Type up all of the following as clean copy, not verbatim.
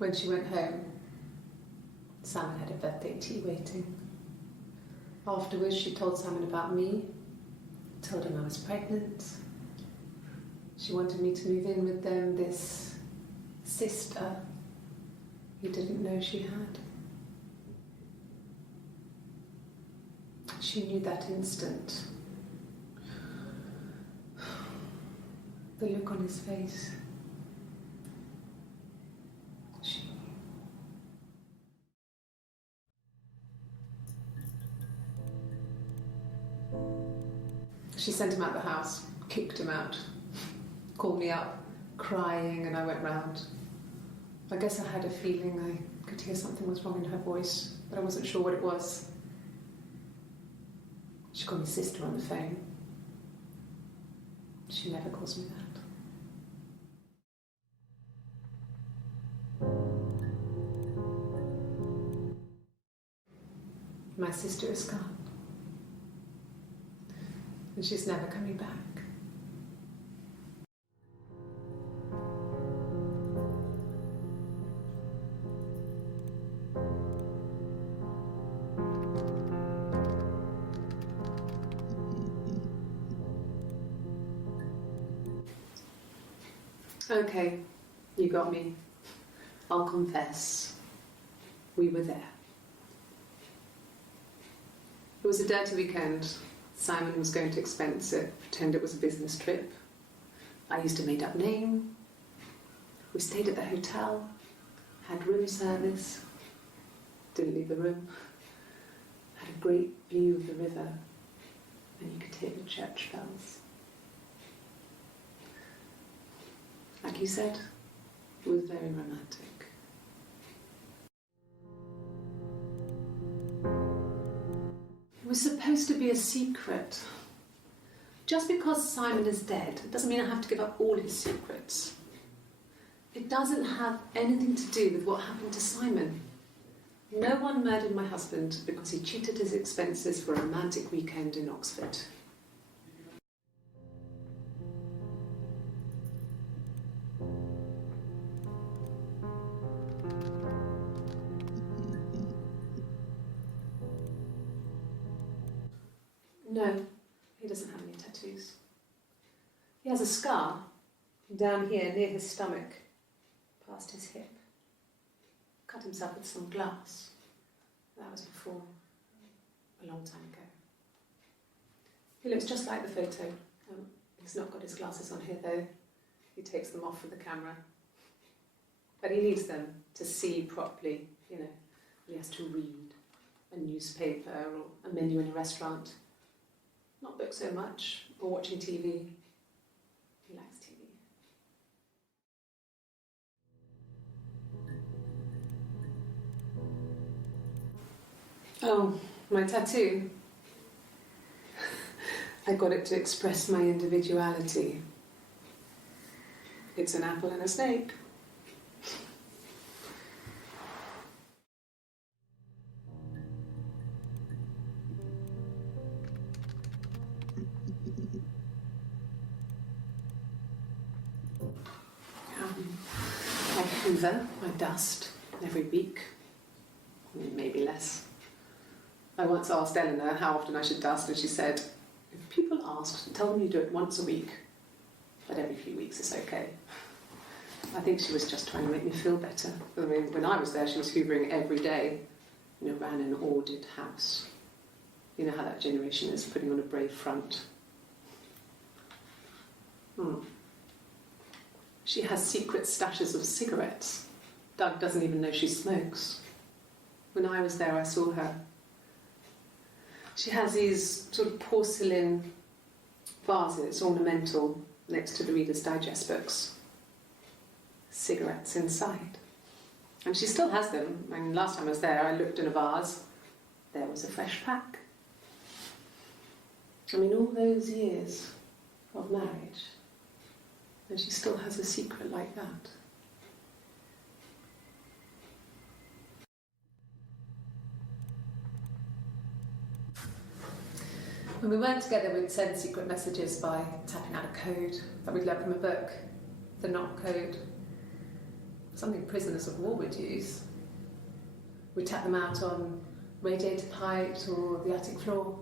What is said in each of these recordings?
When she went home, Simon had a birthday tea waiting. Afterwards, she told Simon about me, told him I was pregnant. She wanted me to move in with them, this sister he didn't know she had. She knew that instant. The look on his face. She knew. She sent him out the house, kicked him out, called me up, crying, and I went round. I guess I had a feeling I could hear something was wrong in her voice, but I wasn't sure what it was. She called me sister on the phone. She never calls me that. My sister is gone. And she's never coming back. Okay, you got me. I'll confess. We were there. It was a dirty weekend. Simon was going to expense it, pretend it was a business trip. I used a made-up name. We stayed at the hotel, had room service, didn't leave the room, had a great view of the river, and you could hear the church bells. Like you said, it was very romantic. It was supposed to be a secret. Just because Simon is dead, it doesn't mean I have to give up all his secrets. It doesn't have anything to do with what happened to Simon. No one murdered my husband because he cheated his expenses for a romantic weekend in Oxford. No, he doesn't have any tattoos. He has a scar down here near his stomach, past his hip. Cut himself with some glass. That was before, a long time ago. He looks just like the photo. He's not got his glasses on here though. He takes them off for the camera. But he needs them to see properly, you know. He has to read a newspaper or a menu in a restaurant. Not book so much, or watching TV. He likes TV. Oh, my tattoo. I got it to express my individuality. It's an apple and a snake. I hoover my dust every week, maybe less. I once asked Eleanor how often I should dust, and she said, if people ask, tell them you do it once a week, but every few weeks is okay. I think she was just trying to make me feel better. I mean, when I was there, she was hoovering every day, ran an ordered house. You know how that generation is, putting on a brave front. She has secret stashes of cigarettes. Doug doesn't even know she smokes. When I was there, I saw her. She has these sort of porcelain vases, ornamental, next to the Reader's Digest books. Cigarettes inside. And she still has them. I mean, last time I was there, I looked in a vase. There was a fresh pack. I mean, all those years of marriage, and she still has a secret like that. When we weren't together, we'd send secret messages by tapping out a code that we'd learned from a book, the knock code. something prisoners of war would use. We tap them out on radiator pipes or the attic floor.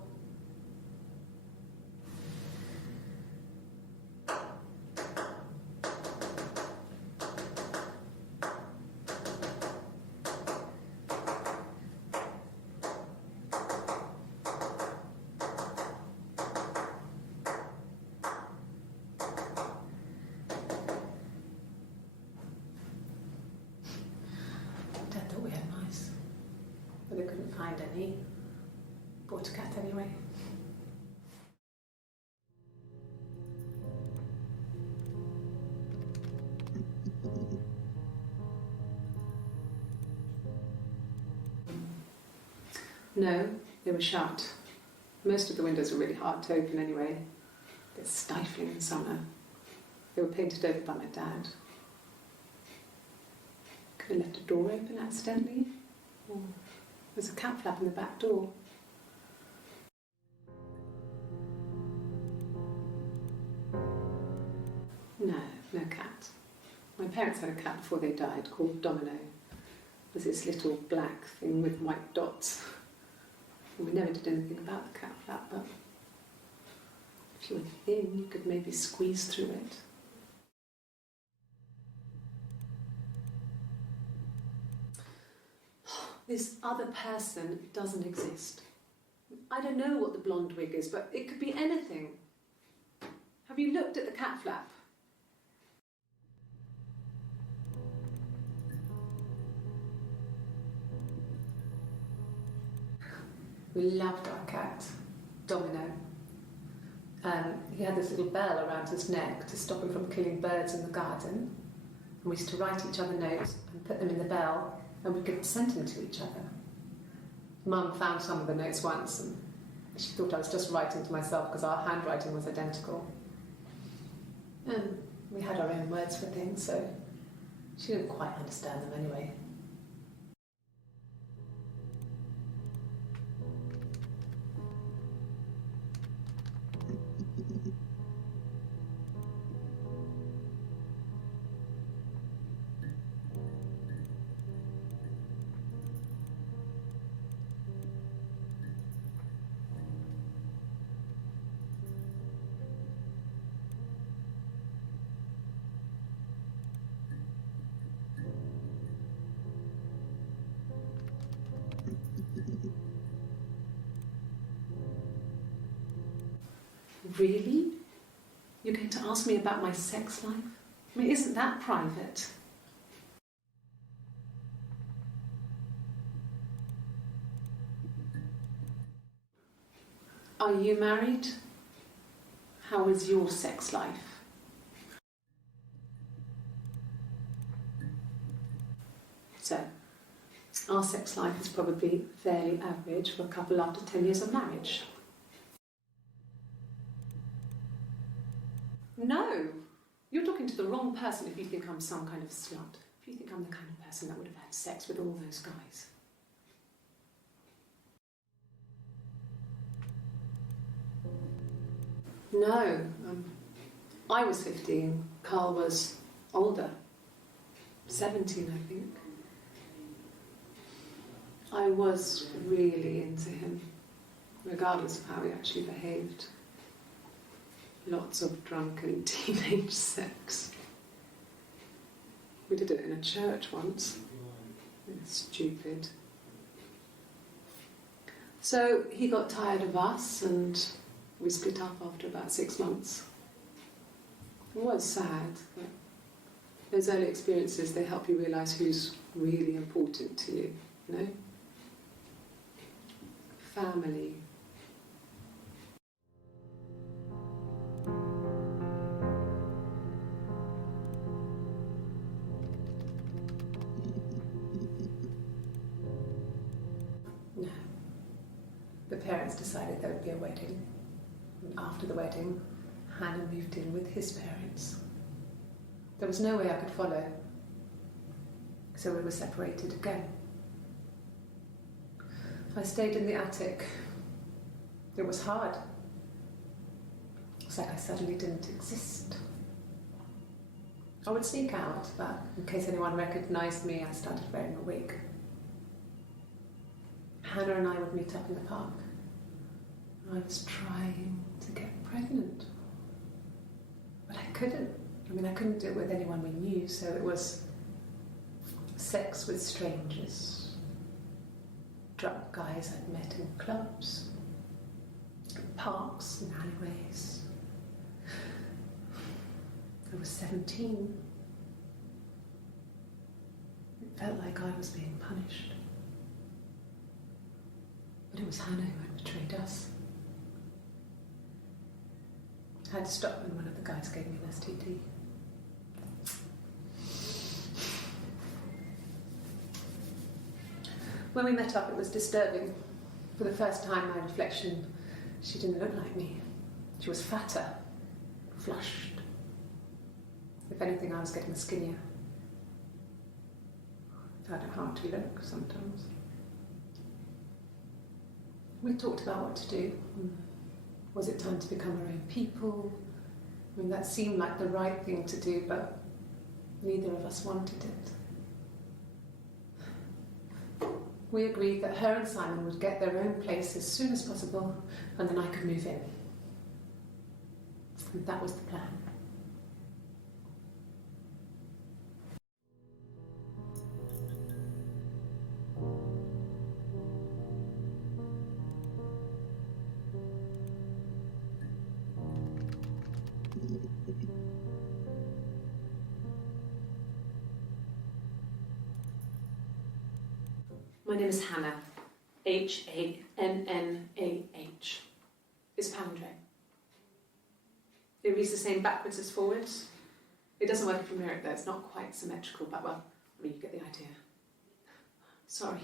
Dad thought we had mice, but they couldn't find any. Bought a cat anyway. No, they were shut. Most of the windows were really hard to open anyway. They're stifling in summer. They were painted over by my dad. Could have left a door open accidentally. Or there's a cat flap in the back door. No cat. My parents had a cat before they died called Domino. It was this little black thing with white dots. And we never did anything about the cat flap, but if you were thin, you could maybe squeeze through it. This other person doesn't exist. I don't know what the blonde wig is, but it could be anything. Have you looked at the cat flap? We loved our cat, Domino. He had this little bell around his neck to stop him from killing birds in the garden. And we used to write each other notes and put them in the bell, and we could send them to each other. Mum found some of the notes once, and she thought I was just writing to myself because our handwriting was identical. And we had our own words for things, so she didn't quite understand them anyway. Really? You're going to ask me about my sex life? I mean, isn't that private? Are you married? How is your sex life? So, our sex life is probably fairly average for a couple after 10 years of marriage. No, you're talking to the wrong person if you think I'm some kind of slut. If you think I'm the kind of person that would have had sex with all those guys. No, I was 15, Carl was older, 17 I think. I was really into him, regardless of how he actually behaved. Lots of drunken teenage sex. We did it in a church once. Stupid. So he got tired of us and we split up after about 6 months. It was sad, but those early experiences, they help you realise who's really important to you, you know? Family. No. The parents decided there would be a wedding. And after the wedding, Hannah moved in with his parents. There was no way I could follow, so we were separated again. I stayed in the attic. It was hard. It was like I suddenly didn't exist. I would sneak out, but in case anyone recognised me, I started wearing a wig. Hannah and I would meet up in the park. I was trying to get pregnant, but I couldn't. I couldn't do it with anyone we knew, so it was sex with strangers, drunk guys I'd met in clubs, parks and alleyways. I was 17. It felt like I was being punished. But it was Hannah who had betrayed us. I had to stop when one of the guys gave me an STD. When we met up, it was disturbing. For the first time, my reflection, she didn't look like me. She was fatter, flushed. If anything, I was getting skinnier. I had a hard to look sometimes. We talked about what to do. Was it time to become our own people? That seemed like the right thing to do, but neither of us wanted it. We agreed that her and Simon would get their own place as soon as possible, and then I could move in. And that was the plan. My name is Hannah, H-A-N-N-A-H. It's palindrome. It reads the same backwards as forwards. It doesn't work if you mirror it though, it's not quite symmetrical, but well, you get the idea. Sorry.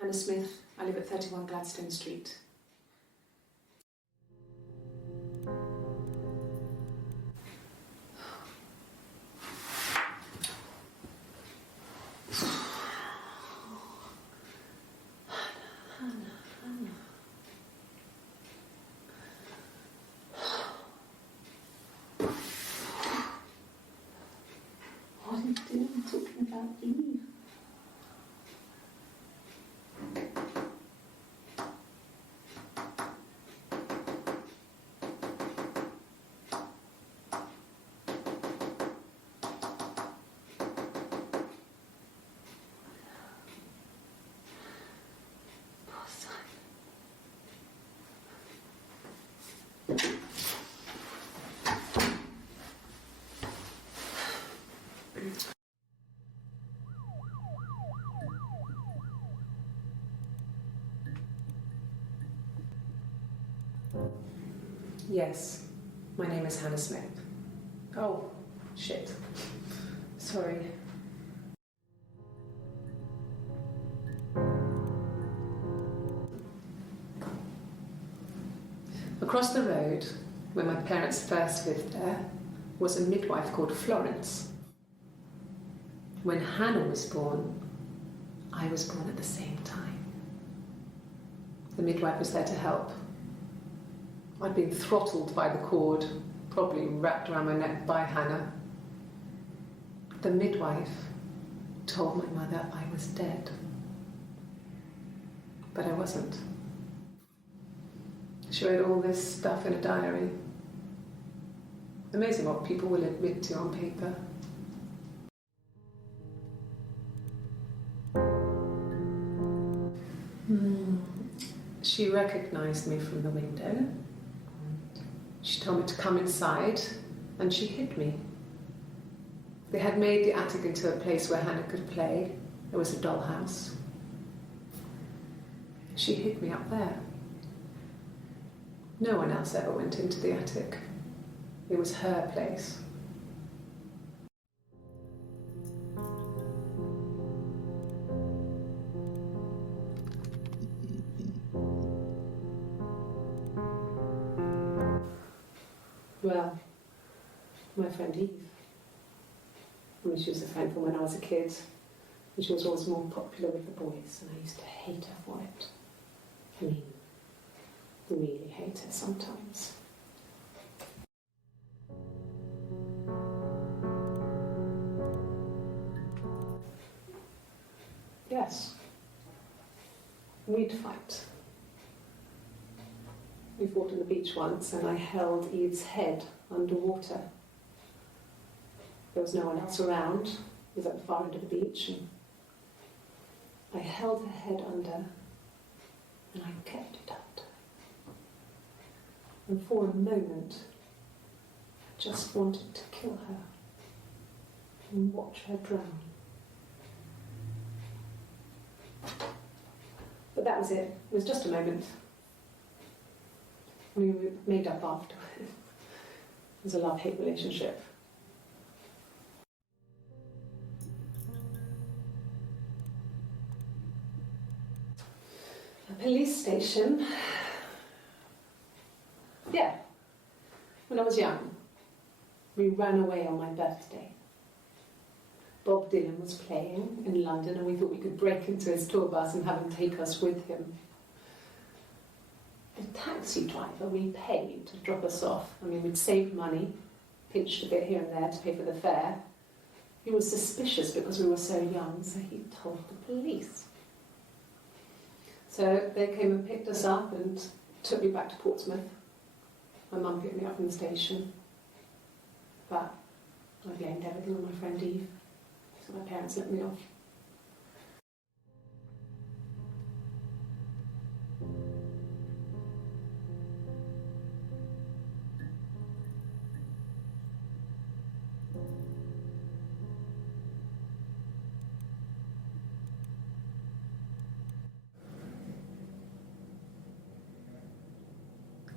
Hannah Smith, I live at 31 Gladstone Street. What are you doing talking about Eve? Poor Simon. Yes, my name is Hannah Smith. Oh, shit. Sorry. Across the road, where my parents first lived there, was a midwife called Florence. When Hannah was born, I was born at the same time. The midwife was there to help. I'd been throttled by the cord, probably wrapped around my neck by Hannah. The midwife told my mother I was dead. But I wasn't. She wrote all this stuff in a diary. Amazing what people will admit to on paper. She recognised me from the window. She told me to come inside, and she hid me. They had made the attic into a place where Hannah could play. There was a dollhouse. She hid me up there. No one else ever went into the attic. It was her place. Well, my friend Eve. She was a friend from when I was a kid, and she was always more popular with the boys, and I used to hate her for it. Really hate her sometimes. Yes. We'd fight. We fought on the beach once and I held Eve's head underwater. There was no one else around. It was at the far end of the beach and I held her head under and I kept it under. And for a moment, I just wanted to kill her and watch her drown. But that was it. It was just a moment. We made up after. It was a love-hate relationship. A police station. Yeah. When I was young, we ran away on my birthday. Bob Dylan was playing in London and we thought we could break into his tour bus and have him take us with him. The taxi driver we paid to drop us off, I mean, we'd saved money, pinched a bit here and there to pay for the fare. He was suspicious because we were so young, so he told the police. So they came and picked us up and took me back to Portsmouth. My mum picked me up from the station. But I blamed everything on my friend Eve, so my parents let me off.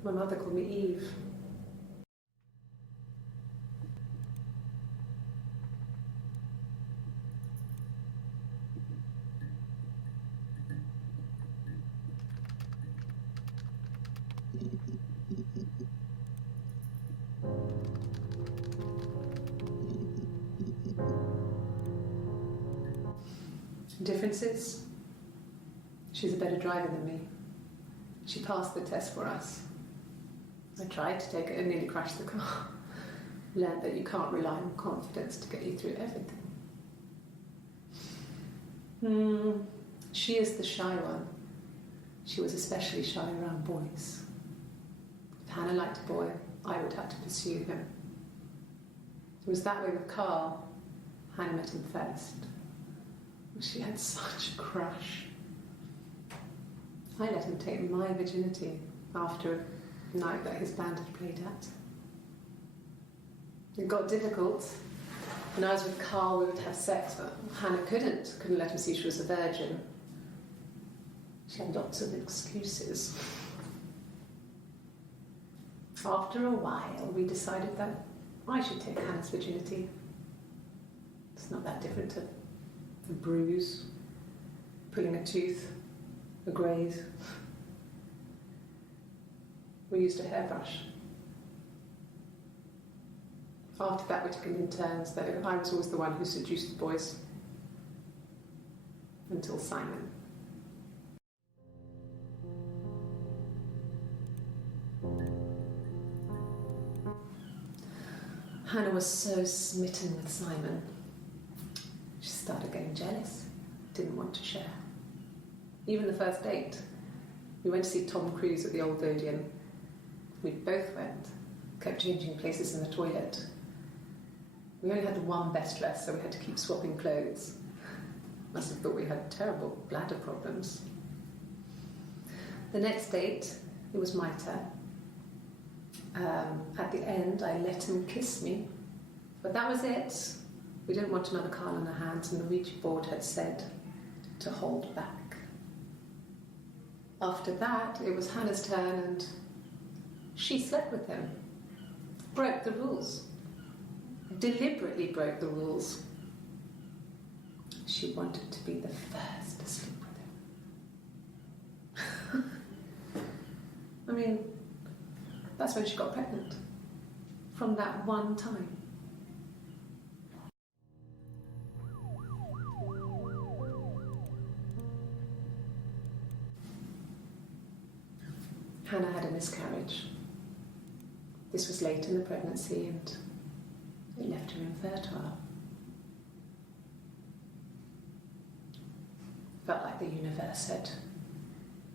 My mother called me Eve. Differences? She's a better driver than me. She passed the test for us. I tried to take it and nearly crashed the car. Learned that you can't rely on confidence to get you through everything. She is the shy one. She was especially shy around boys. If Hannah liked a boy, I would have to pursue him. It was that way with Carl. Hannah met him first. She had such a crush. I let him take my virginity after a night that his band had played at. It got difficult. When I was with Carl, we would have sex, but Hannah couldn't let him see she was a virgin. She had lots of excuses. After a while, we decided that I should take Hannah's virginity. It's not that different to a bruise, pulling a tooth, a graze. We used a hairbrush. After that, we took it in turns, though I was always the one who seduced the boys. Until Simon. Hannah was so smitten with Simon. She started getting jealous, didn't want to share. Even the first date, we went to see Tom Cruise at the Old Odeon. We both went, kept changing places in the toilet. We only had the one best dress, so we had to keep swapping clothes. Must have thought we had terrible bladder problems. The next date, it was my turn. At the end, I let him kiss me, but that was it. We didn't want another Carl on our hands, and the Ouija board had said to hold back. After that, it was Hannah's turn, and she slept with him. Broke the rules. Deliberately broke the rules. She wanted to be the first to sleep with him. I mean, that's when she got pregnant. From that one time. Hannah had a miscarriage. This was late in the pregnancy and it left her infertile. Felt like the universe had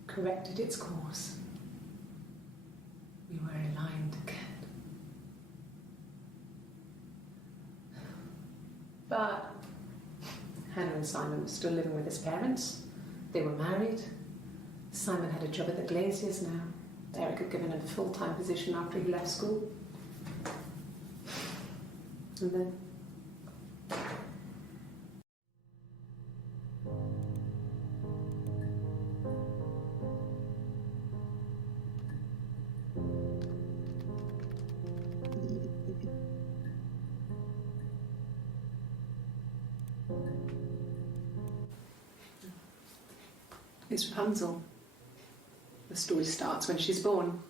corrected its course. We were aligned again. But Hannah and Simon were still living with his parents. They were married. Simon had a job at the Glaziers now. Eric had given him a full-time position after he left school. And then... it's Rapunzel. The story starts when she's born.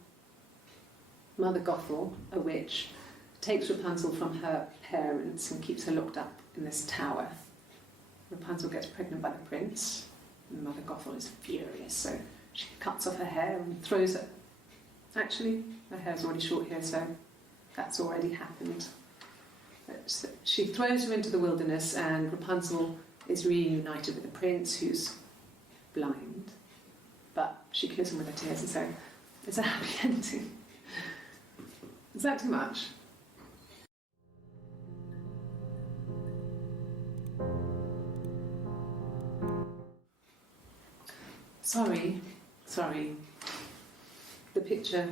Mother Gothel, a witch, takes Rapunzel from her parents and keeps her locked up in this tower. Rapunzel gets pregnant by the prince, and Mother Gothel is furious, so she cuts off her hair and throws it. Actually, her hair's already short here, so that's already happened. But she throws her into the wilderness, and Rapunzel is reunited with the prince, who's blind. But she kills him with her tears, and so it's a happy ending. Is that too much? Sorry. The picture,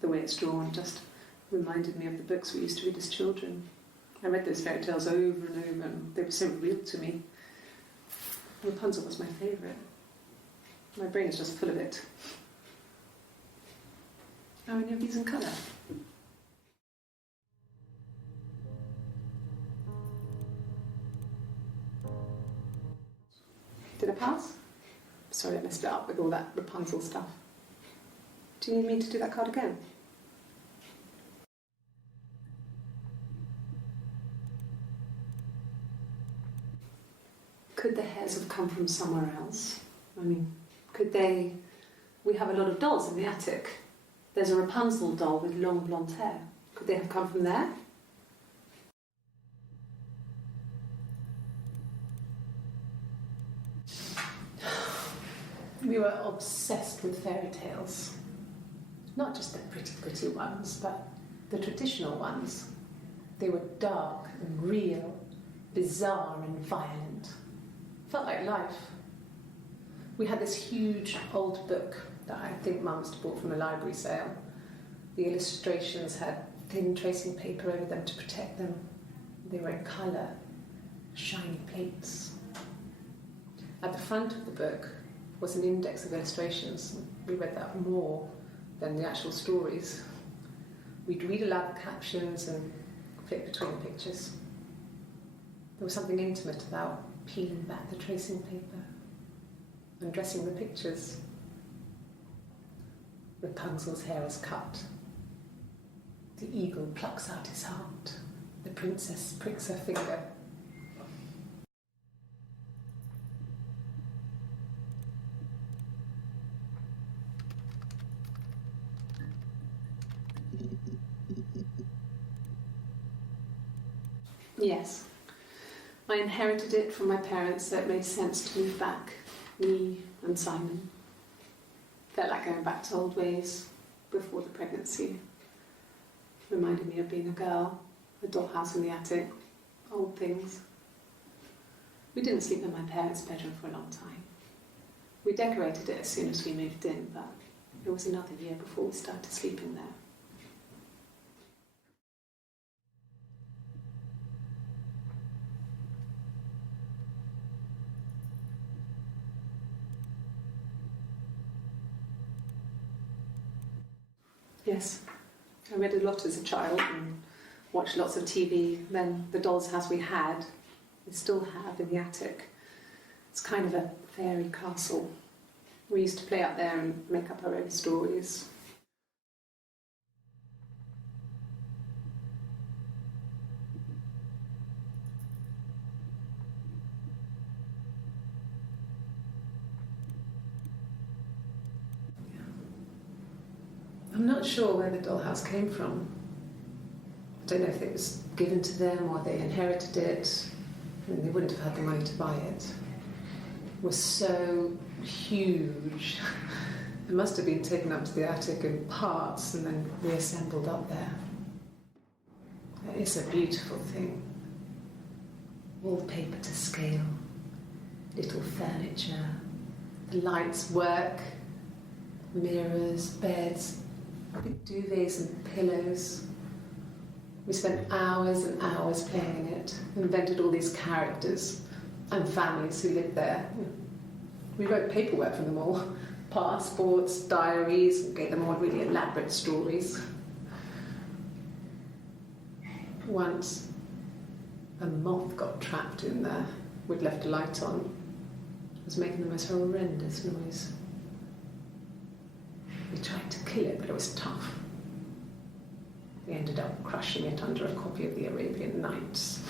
the way it's drawn, just reminded me of the books we used to read as children. I read those fairy tales over and over, and they were so real to me. Rapunzel was my favourite. My brain is just full of it. Are any of these in colour? Did I pass? Sorry, I messed it up with all that Rapunzel stuff. Do you need me to do that card again? Could the hairs have come from somewhere else? I mean, could they... We have a lot of dolls in the attic. There's a Rapunzel doll with long blonde hair. Could they have come from there? We were obsessed with fairy tales. Not just the pretty ones, but the traditional ones. They were dark and real, bizarre and violent. Felt like life. We had this huge old book that I think Mum must have bought from a library sale. The illustrations had thin tracing paper over them to protect them. They were in colour, shiny plates. At the front of the book was an index of illustrations. We read that more than the actual stories. We'd read aloud the captions and flip between the pictures. There was something intimate about peeling back the tracing paper, undressing the pictures. Rapunzel's hair is cut. The eagle plucks out his heart. The princess pricks her finger. Yes. I inherited it from my parents, so it made sense to move back, me and Simon. Felt like going back to old ways before the pregnancy. Reminded me of being a girl, a dollhouse in the attic, old things. We didn't sleep in my parents' bedroom for a long time. We decorated it as soon as we moved in, but it was another year before we started sleeping there. Yes, I read a lot as a child and watched lots of TV. Then the doll's house we still have in the attic. It's kind of a fairy castle. We used to play up there and make up our own stories. I'm not sure where the dollhouse came from. I don't know if it was given to them or they inherited it. I mean, they wouldn't have had the money to buy it. was so huge. It must have been taken up to the attic in parts and then reassembled up there. It's a beautiful thing. Wallpaper to scale, little furniture, the lights work, mirrors, beds, big duvets and pillows. We spent hours and hours playing in it, invented all these characters and families who lived there. We wrote paperwork for them all, passports, diaries, gave them all really elaborate stories. Once, a moth got trapped in there. We'd left a light on. It was making the most horrendous noise. We tried to kill it, but it was tough. We ended up crushing it under a copy of the Arabian Nights.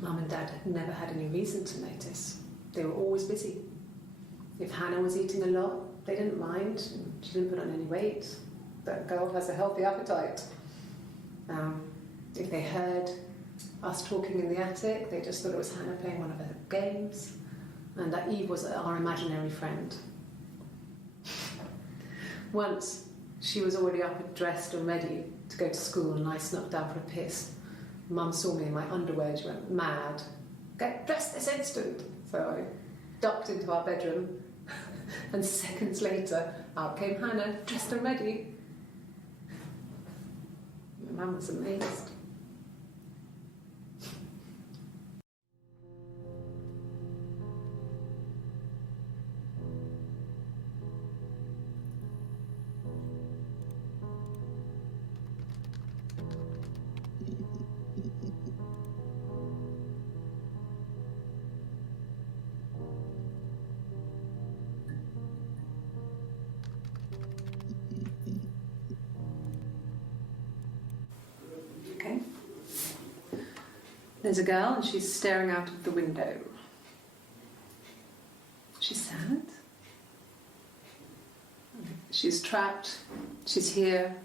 Mum and Dad had never had any reason to notice. They were always busy. If Hannah was eating a lot, they didn't mind. She didn't put on any weight. That girl has a healthy appetite. If they heard us talking in the attic, they just thought it was Hannah playing one of her games, and that Eve was our imaginary friend. Once, she was already up and dressed and ready to go to school, and I snuck down for a piss. Mum saw me in my underwear and she went mad. Get dressed this instant! So I ducked into our bedroom and seconds later out came Hannah, dressed and ready. My mum was amazed. Okay. There's a girl and she's staring out of the window. She's sad. She's trapped. She's here.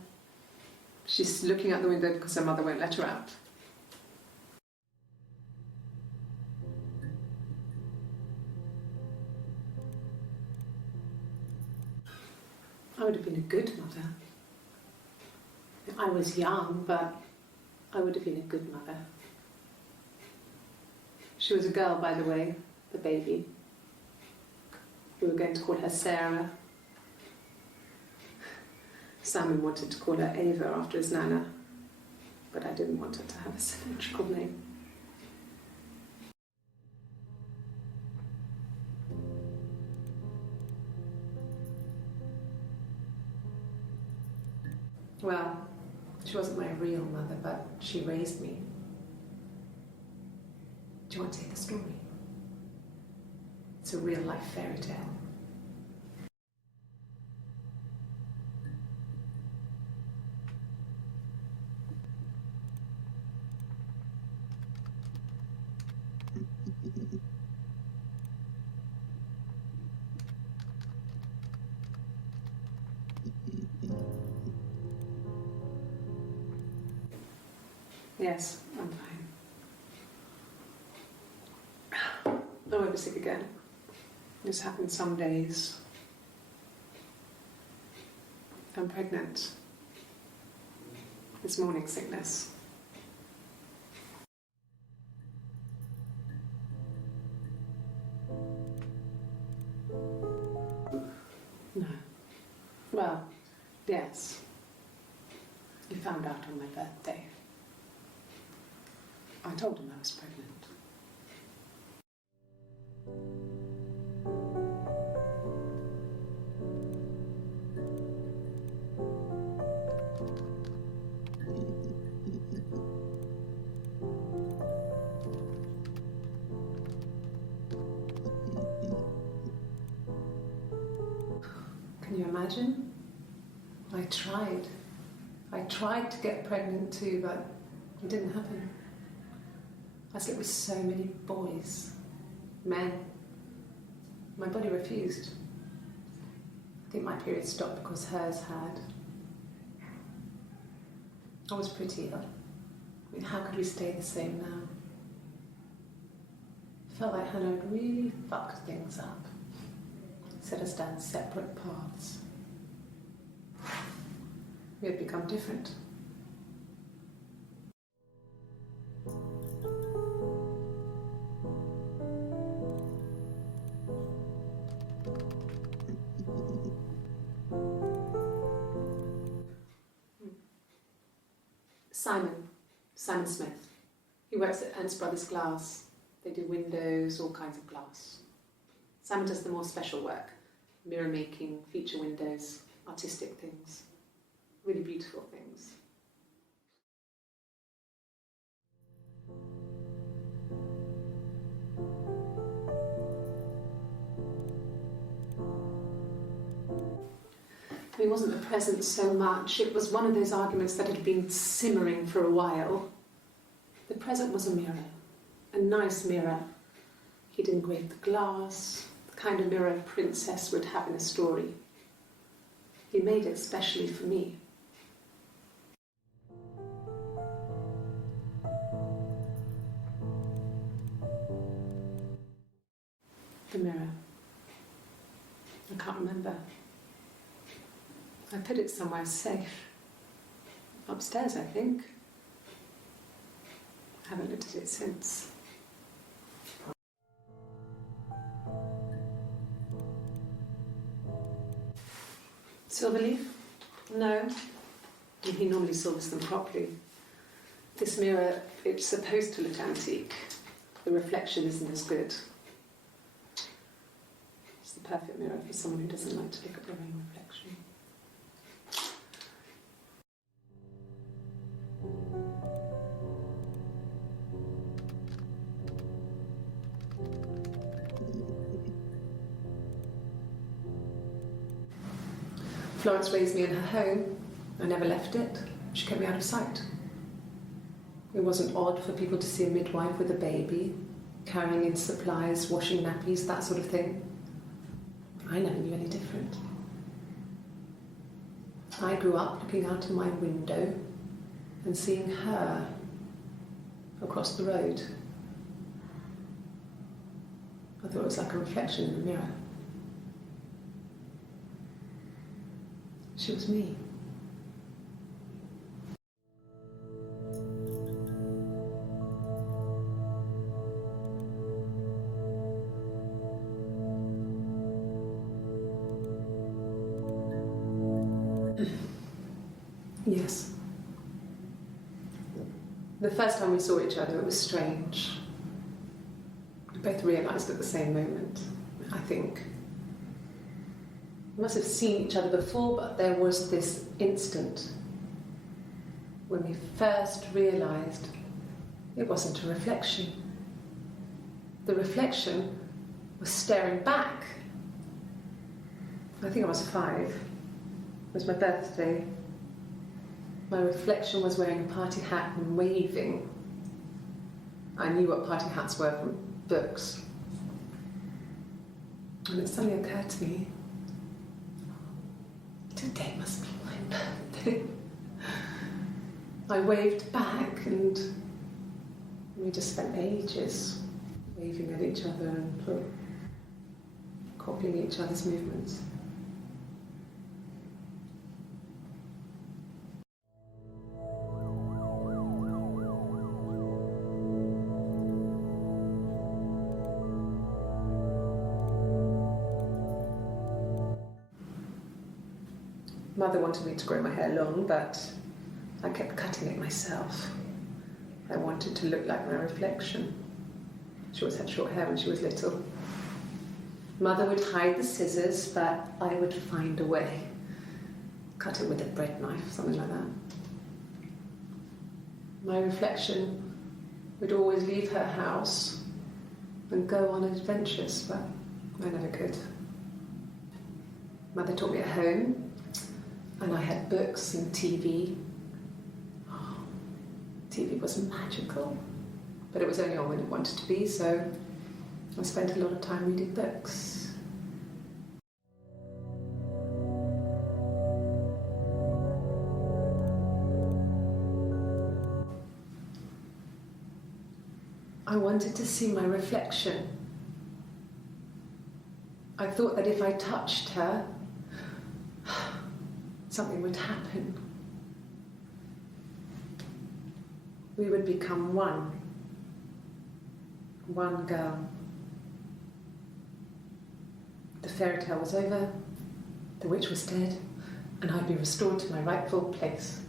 She's looking out the window because her mother won't let her out. I would have been a good mother. I was young, but I would have been a good mother. She was a girl, by the way, the baby. We were going to call her Sarah. Simon wanted to call her Ava after his nana, but I didn't want her to have a symmetrical name. Well, she wasn't my real mother, but she raised me. Do you want to hear the story? It's a real-life fairy tale. Yes, I'm fine. I won't be sick again. This happens some days. I'm pregnant. It's morning sickness. No. Well, yes. You found out on my birthday. I told him I was pregnant. imagine? I tried. I tried to get pregnant too, but it didn't happen. I slept with so many boys, men. My body refused. I think my period stopped because hers had. I was pretty ill. I mean, how could we stay the same now? I felt like Hannah had really fucked things up. Set us down separate paths. We had become different. Simon Smith. He works at Ernst Brothers Glass. They do windows, all kinds of glass. Simon does the more special work, mirror making, feature windows, artistic things, really beautiful things. It wasn't the present so much, it was one of those arguments that had been simmering for a while. The present was a mirror, a nice mirror. He'd engraved the glass, the kind of mirror a princess would have in a story. He made it specially for me. The mirror. I can't remember. I put it somewhere safe. Upstairs, I think. I haven't looked at it since. Silverleaf? No. He normally silvers them properly. This mirror, it's supposed to look antique. The reflection isn't as good. It's the perfect mirror for someone who doesn't like to look at their own reflection. Florence raised me in her home. I never left it. She kept me out of sight. It wasn't odd for people to see a midwife with a baby, carrying in supplies, washing nappies, that sort of thing. I never knew any different. I grew up looking out of my window and seeing her across the road. I thought it was like a reflection in the mirror. She was me. Yes. The first time we saw each other, it was strange. We both realised at the same moment, I think. We must have seen each other before, but there was this instant when we first realised it wasn't a reflection. The reflection was staring back. I think I was 5. It was my birthday. My reflection was wearing a party hat and waving. I knew what party hats were from books. And it suddenly occurred to me, today must be my birthday. I waved back and we just spent ages waving at each other and copying each other's movements. Mother wanted me to grow my hair long, but I kept cutting it myself. I wanted to look like my reflection. She always had short hair when she was little. Mother would hide the scissors, but I would find a way. Cut it with a bread knife, something like that. My reflection would always leave her house and go on adventures, but I never could. Mother taught me at home, and I had books and TV. Oh, TV was magical, but it was only on when it wanted to be, so I spent a lot of time reading books. I wanted to see my reflection. I thought that if I touched her, something would happen. We would become one girl. The fairy tale was over, the witch was dead, and I'd be restored to my rightful place.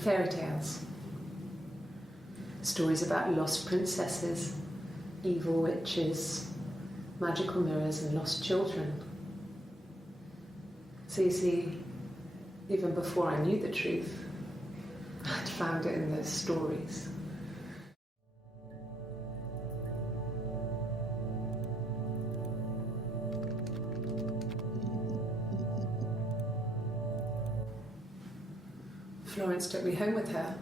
Fairy tales. Stories about lost princesses, evil witches, magical mirrors and lost children. So you see, even before I knew the truth, I'd found it in those stories. Florence took me home with her.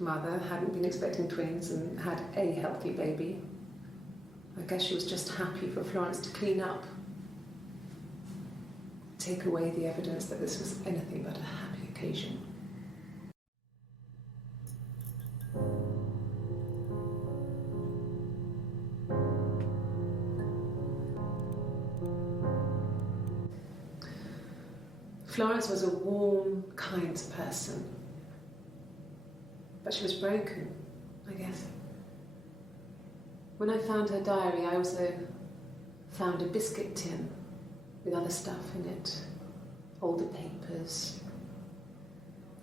Mother hadn't been expecting twins and had a healthy baby. I guess she was just happy for Florence to clean up, take away the evidence that this was anything but a happy occasion. Florence was a warm, kind person, but she was broken, I guess. When I found her diary, I also found a biscuit tin with other stuff in it, older papers,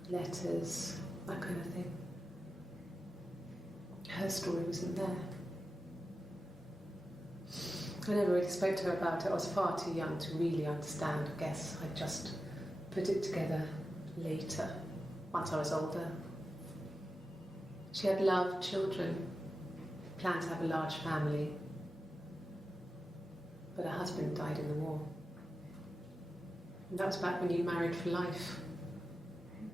letters, that kind of thing. Her story wasn't there. I never really spoke to her about it. I was far too young to really understand, I guess. I just put it together later, once I was older. She had loved children, planned to have a large family, but her husband died in the war. And that was back when you married for life.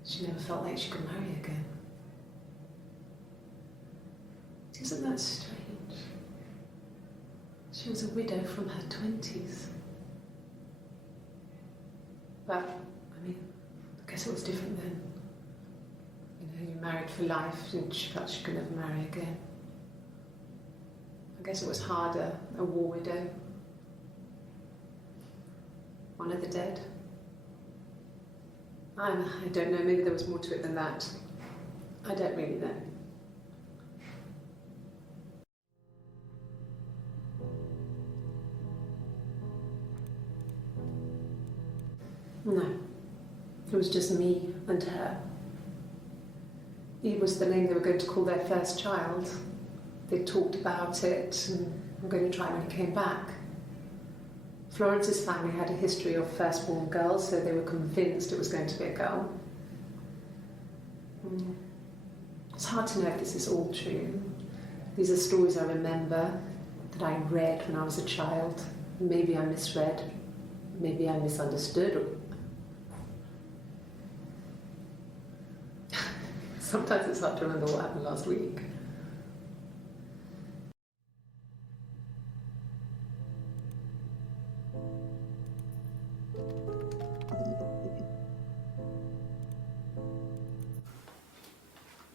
She never felt like she could marry again. Isn't that strange? She was a widow from her 20s. But, I mean, I guess it was different then. You know, you married for life and she felt she could never marry again. I guess it was harder, a war widow. One of the dead. I don't know, maybe there was more to it than that. I don't really know. No, it was just me and her. Eve was the name they were going to call their first child. They talked about it and were going to try when he came back. Florence's family had a history of firstborn girls, so they were convinced it was going to be a girl. It's hard to know if this is all true. These are stories I remember, that I read when I was a child. Maybe I misread, maybe I misunderstood. Sometimes it's hard to remember what happened last week.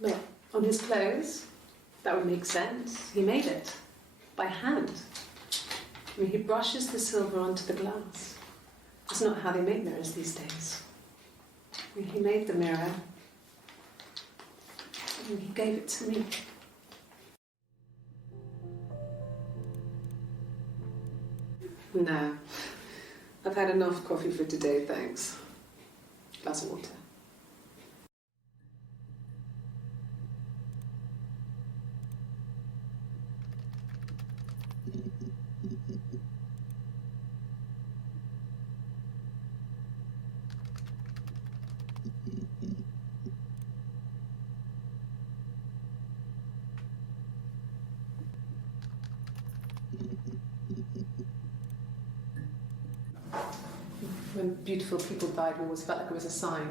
Well, on his clothes, that would make sense. He made it by hand. I mean, he brushes the silver onto the glass. That's not how they make mirrors these days. I mean, he made the mirror and he gave it to me. No, I've had enough coffee for today, thanks. Glass of water. When beautiful people died, we always felt like it was a sign.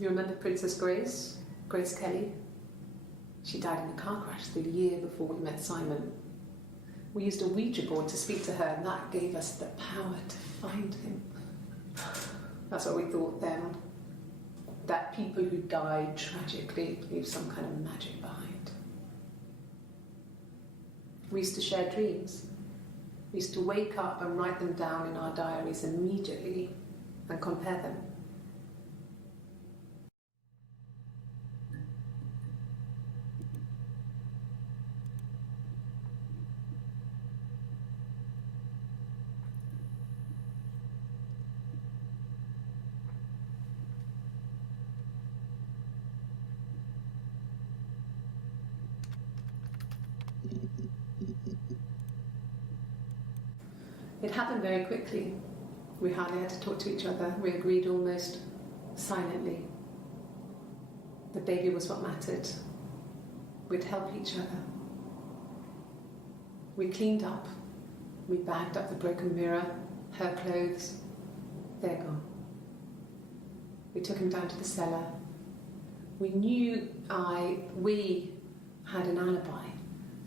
You remember Princess Grace? Grace Kelly? She died in a car crash the year before we met Simon. We used a Ouija board to speak to her, and that gave us the power to find him. That's what we thought then. That people who died tragically leave some kind of magic behind. We used to share dreams. We used to wake up and write them down in our diaries immediately and compare them. It happened very quickly. We hardly had to talk to each other. We agreed almost silently. The baby was what mattered. We'd help each other. We cleaned up. We bagged up the broken mirror, her clothes. They're gone. We took him down to the cellar. We knew we had an alibi,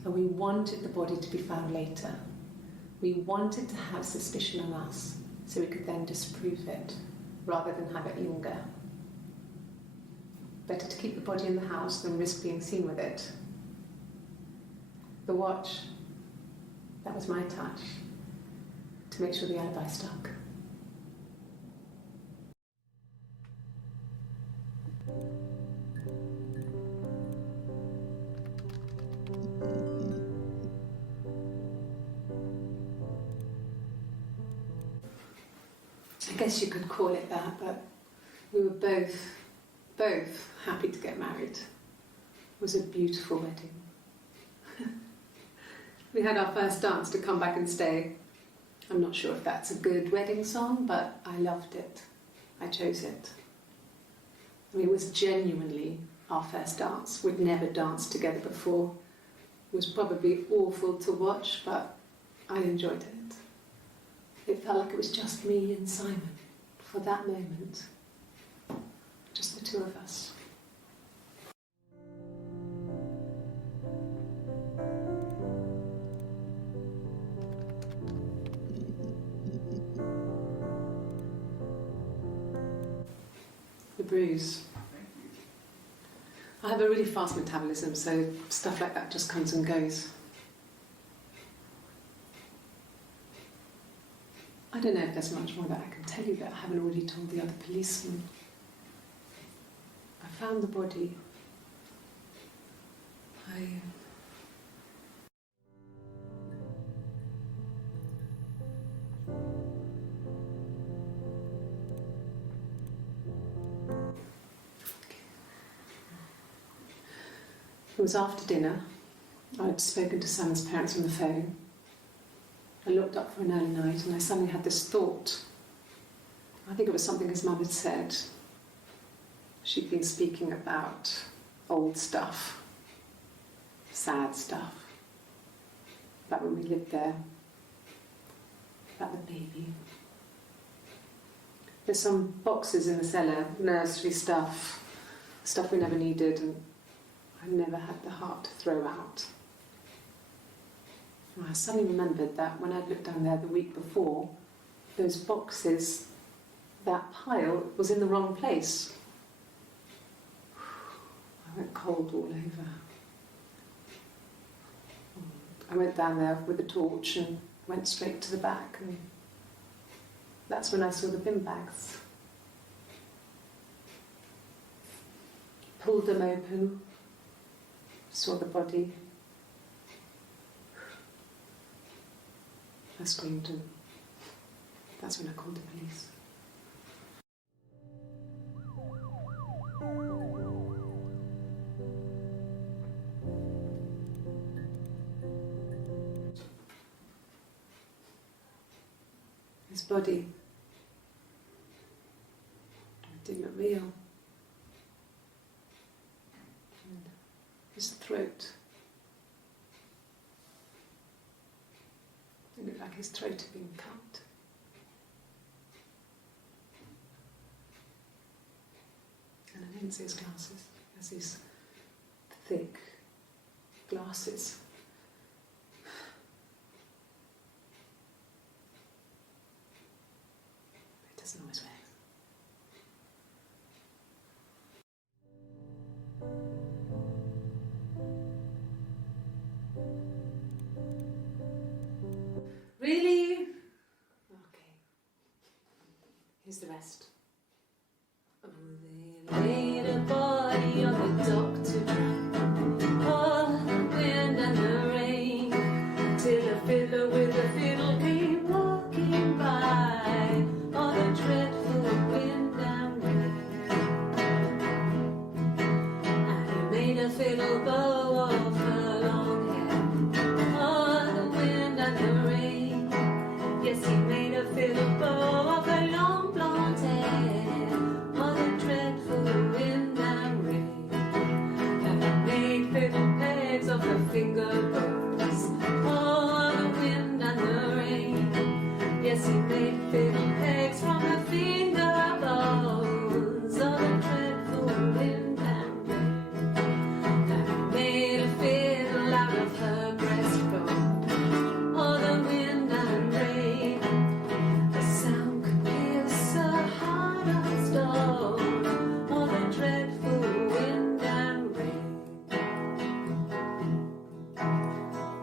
and we wanted the body to be found later. We wanted to have suspicion on us so we could then disprove it rather than have it linger. Better to keep the body in the house than risk being seen with it. The watch, that was my touch to make sure the alibi stuck. I guess you could call it that, but we were both happy to get married. It was a beautiful wedding. We had our first dance to Come Back and Stay. I'm not sure if that's a good wedding song, but I loved it. I chose it. I mean, it was genuinely our first dance. We'd never danced together before. It was probably awful to watch, but I enjoyed it. It felt like it was just me and Simon for that moment. Just the two of us. The bruise. I have a really fast metabolism, so stuff like that just comes and goes. I don't know if there's much more that I can tell you that I haven't already told the other policemen. I found the body. It was after dinner. I'd spoken to Simon's parents on the phone. I looked up for an early night and I suddenly had this thought. I think it was something his mum had said. She'd been speaking about old stuff, sad stuff, about when we lived there, about the baby. There's some boxes in the cellar, nursery stuff we never needed, and I never had the heart to throw out. I suddenly remembered that when I'd looked down there the week before, those boxes, that pile was in the wrong place. I went cold all over. I went down there with a torch and went straight to the back, and that's when I saw the bin bags. Pulled them open, saw the body. I screamed, and that's when I called the police. His body, it didn't look real. And his throat. his throat had been cut. And I didn't see his glasses. He has these thick glasses. He doesn't always wear. Really? Okay. Here's the rest. Oh, they laid a body on the doctor. Oh, the wind and the rain. Till a fiddler with a fiddle came walking by. Oh, the dreadful wind and rain. And he made a fiddle bow of her long hair. Oh, the wind and the rain. Yes, he made a fiddle bow of her long blonde hair. Oh, the dreadful wind and rain. And he made fiddle pegs of her finger bows. Oh, the wind and the rain. Yes, he made fiddle pegs from her finger bows. Oh, the dreadful wind and rain. And he made a fiddle out of her breastbone. Oh, the wind and rain. The sound could pierce a heart of stone. Oh, the dreadful wind and rain.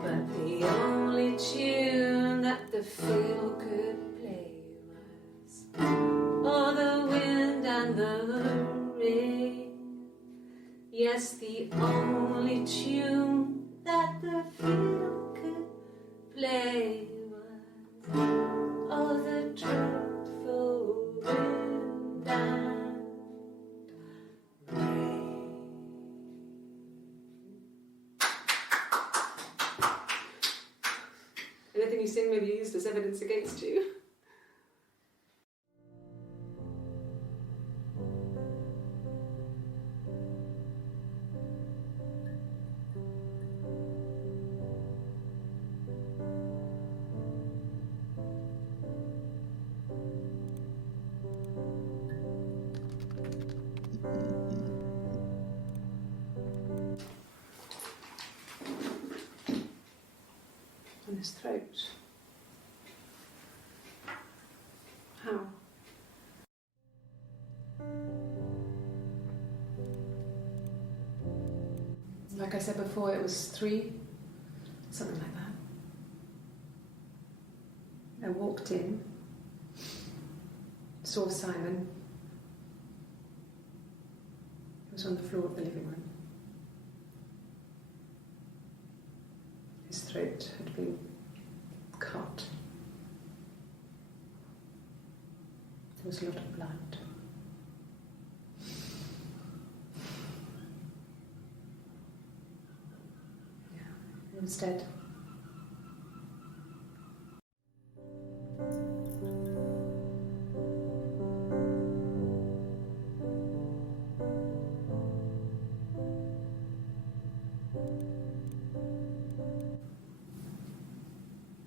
But the only tune that the fiddle could play was, oh, the wind and the rain. Yes, the only tune that the fiddle could play was, oh, the dreadful wind and rain. Anything you sing may be used as evidence against you. On his throat. How? Like I said before, it was 3, something like that. I walked in, saw Simon. He was on the floor of the living room. His throat had been cut. There was a lot of blood. Yeah, he was dead.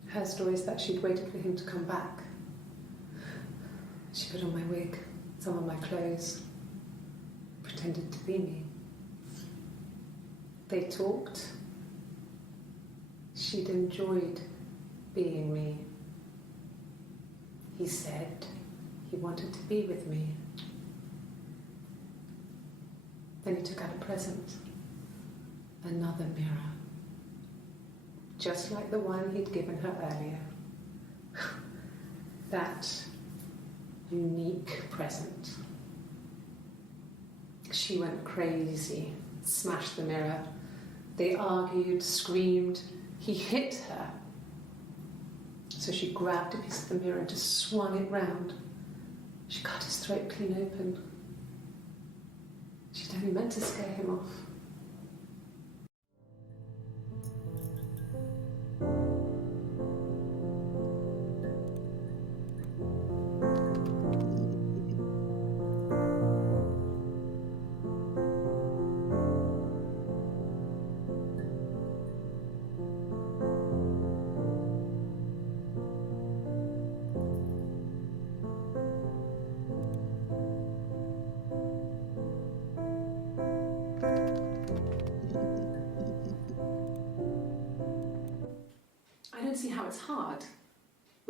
Her story is that she'd waited for him to come back. She put on my wig, some of my clothes, pretended to be me. They talked. She'd enjoyed being me. He said he wanted to be with me. Then he took out a present, another mirror. Just like the one he'd given her earlier. That unique present. She went crazy, smashed the mirror. They argued, screamed. He hit her. So she grabbed a piece of the mirror and just swung it round. She cut his throat clean open. She'd only meant to scare him off.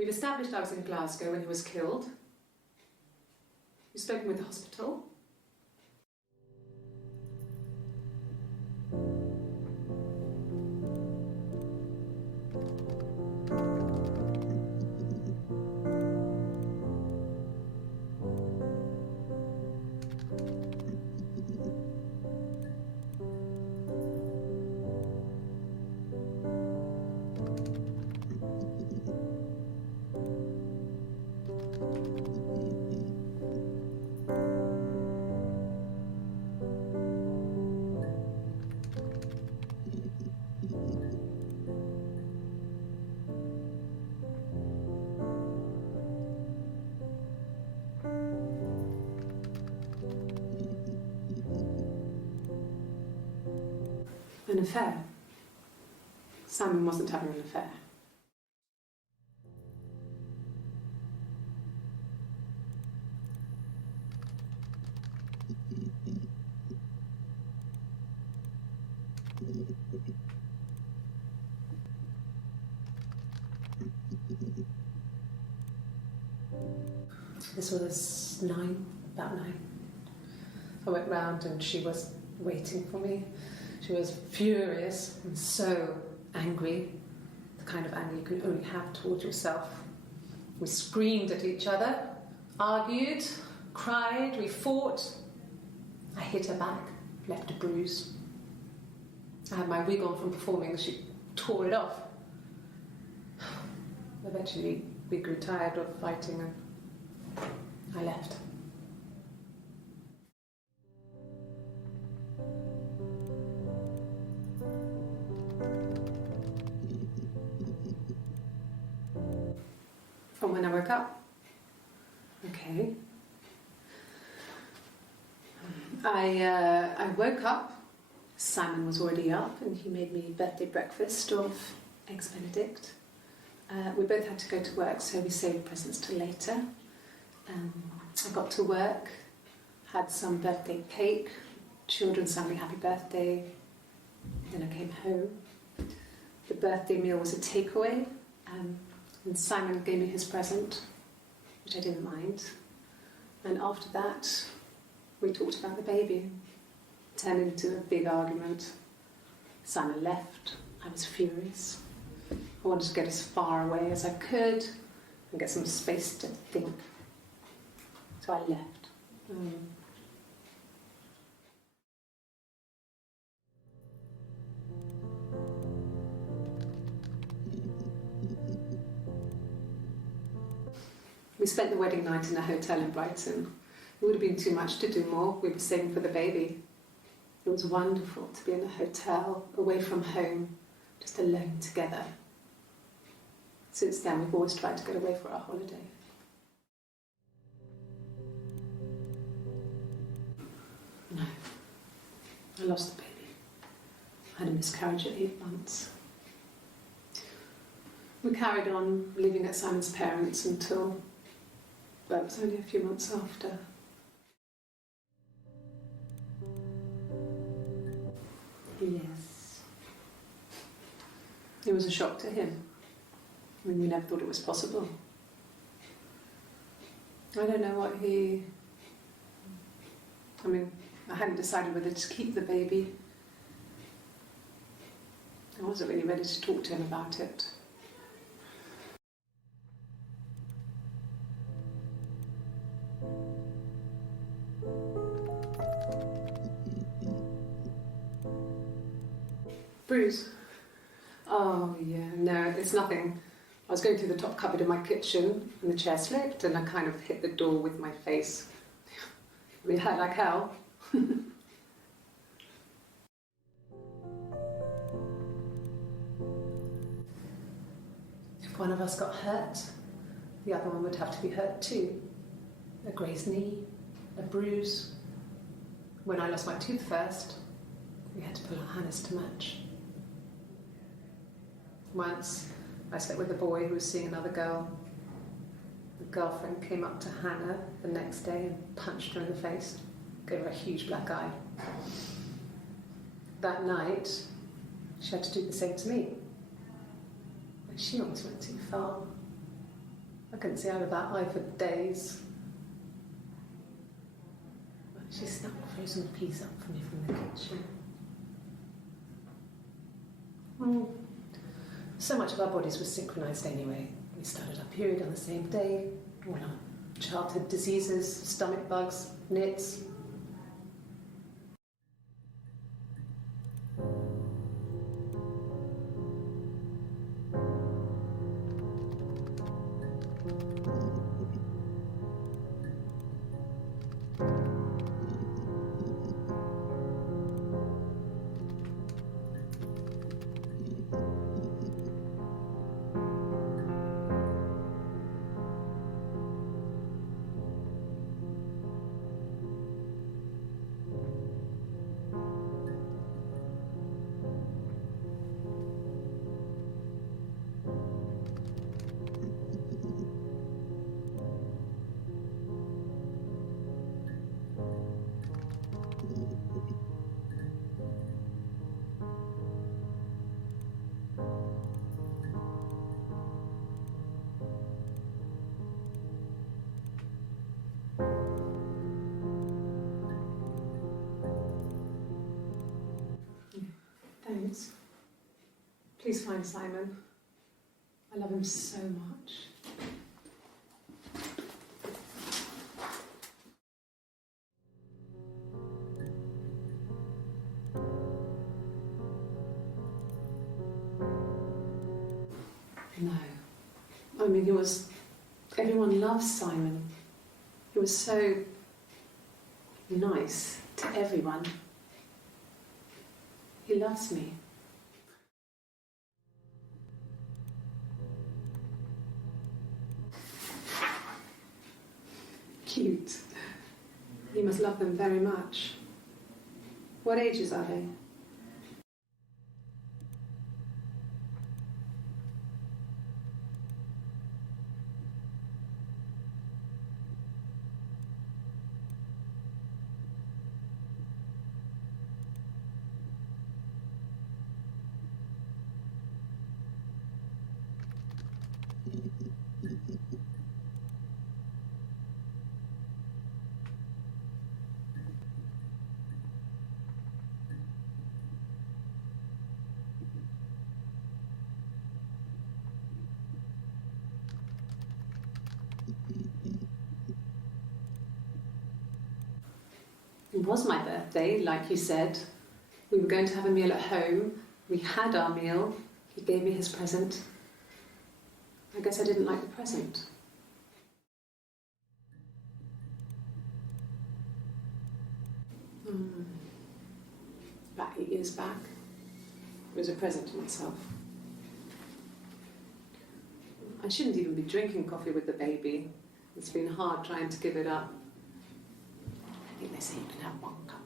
We've established I was in Glasgow when he was killed. We've spoken with the hospital. An affair. Simon wasn't having an affair. This was about 9. I went round and she was waiting for me. She was furious and so angry, the kind of anger you can only have towards yourself. We screamed at each other, argued, cried, we fought. I hit her back, left a bruise. I had my wig on from performing and she tore it off. Eventually we grew tired of fighting and I left. From when I woke up. Okay. I woke up. Simon was already up and he made me birthday breakfast of eggs Benedict. We both had to go to work, so we saved presents till later. I got to work, had some birthday cake, children sang me happy birthday, then I came home. The birthday meal was a takeaway, and Simon gave me his present, which I didn't mind. And after that, we talked about the baby. It turned into a big argument. Simon left. I was furious. I wanted to get as far away as I could and get some space to think. So I left. We spent the wedding night in a hotel in Brighton. It would have been too much to do more. We were saving for the baby. It was wonderful to be in a hotel, away from home, just alone together. Since then, we've always tried to get away for our holiday. No, I lost the baby. I had a miscarriage at 8 months. We carried on living at Simon's parents until, well, it was only a few months after. Yes. It was a shock to him. I mean, we never thought it was possible. I don't know what he... I hadn't decided whether to keep the baby. I wasn't really ready to talk to him about it. Bruise? Oh, yeah, no, it's nothing. I was going through the top cupboard in my kitchen and the chair slipped and I kind of hit the door with my face. I mean, it hurt like hell. If one of us got hurt, the other one would have to be hurt too. A grazed knee, a bruise. When I lost my tooth first, we had to pull our harness to match. Once, I slept with a boy who was seeing another girl. The girlfriend came up to Hannah the next day and punched her in the face, gave her a huge black eye. That night, she had to do the same to me. But she almost went too far. I couldn't see out of that eye for days. She snuck frozen peas up for me from the kitchen. So much of our bodies was synchronised anyway. We started our period on the same day. All our childhood diseases, stomach bugs, nits. Thanks. Please find Simon. I love him so much. No. I mean, everyone loves Simon. He was so nice to everyone. He loves me. Cute. You must love them very much. What ages are they? It was my birthday, like you said. We were going to have a meal at home. We had our meal. He gave me his present. I guess I didn't like the present. About 8 years back, it was a present to myself. I shouldn't even be drinking coffee with the baby. It's been hard trying to give it up. I think they say you can have 1 cup.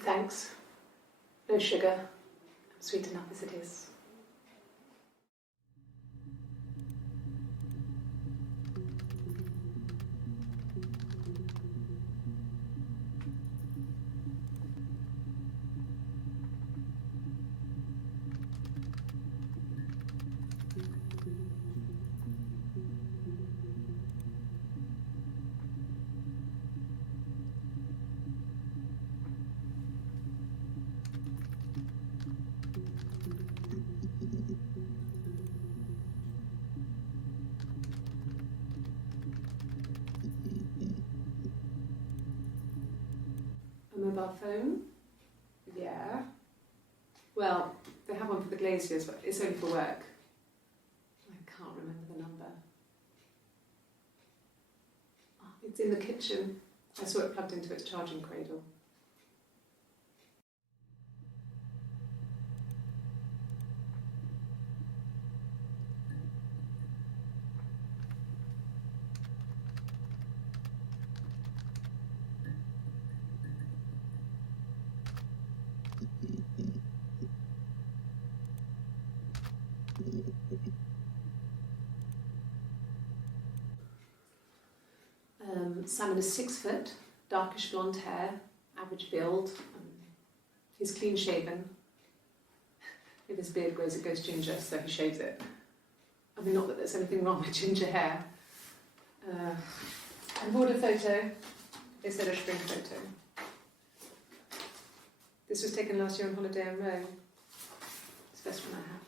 thanks. No sugar. I'm sweet enough as it is. A mobile phone? Yeah. Well, they have one for the glaziers, but it's only for work. I can't remember the number. Oh, it's in the kitchen. I saw it plugged into its charging cradle. Simon is 6 foot, darkish blonde hair, average build. He's clean shaven. If his beard grows, it goes ginger, so he shaves it. I mean, not that there's anything wrong with ginger hair. I bought a photo. They said a spring photo. This was taken last year on holiday in Rome. It's the best one I have.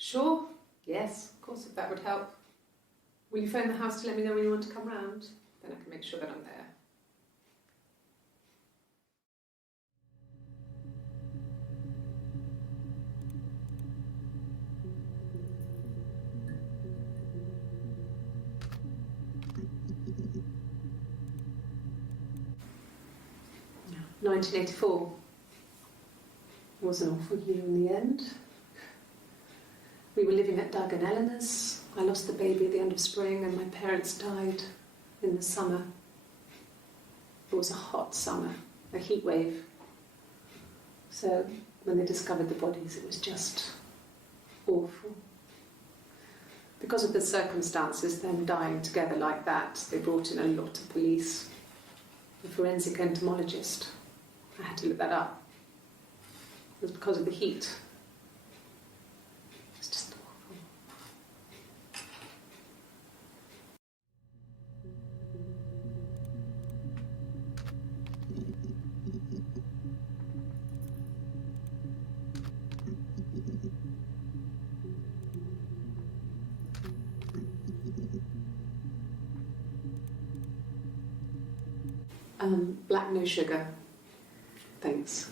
Sure, yes, of course, if that would help. Will you phone the house to let me know when you want to come round? Then I can make sure that I'm there. No. 1984 was an awful year in the end. We were living at Doug and Eleanor's. I lost the baby at the end of spring and my parents died in the summer. It was a hot summer, a heat wave. So when they discovered the bodies, it was just awful. Because of the circumstances, them dying together like that, they brought in a lot of police. A forensic entomologist. I had to look that up. It was because of the heat. It's just awful. Black, no sugar. Thanks.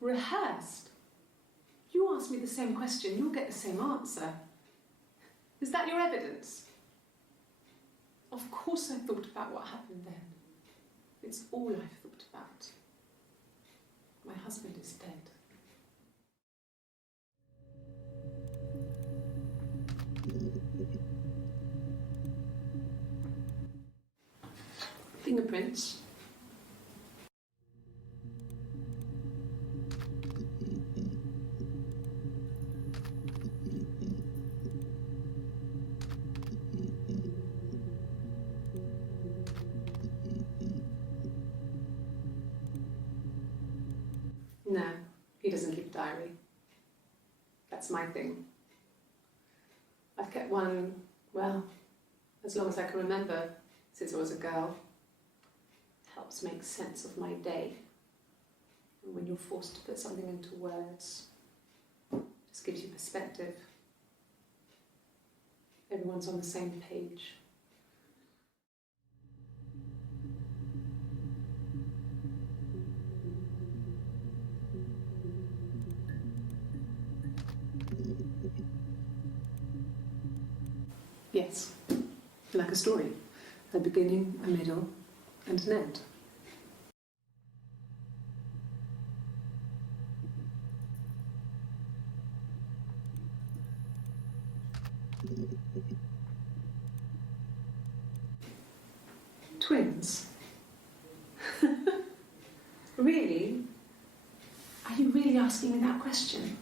Rehearsed? You ask me the same question, you'll get the same answer. Is that your evidence? Of course I thought about what happened then. It's all I've thought about. My husband is dead. Fingerprints. No, he doesn't keep a diary. That's my thing. I've kept one, well, as long as I can remember, since I was a girl. It helps make sense of my day. And when you're forced to put something into words, it just gives you perspective. Everyone's on the same page. Yes, like a story. A beginning, a middle, and an end. Twins? Really? Are you really asking me that question?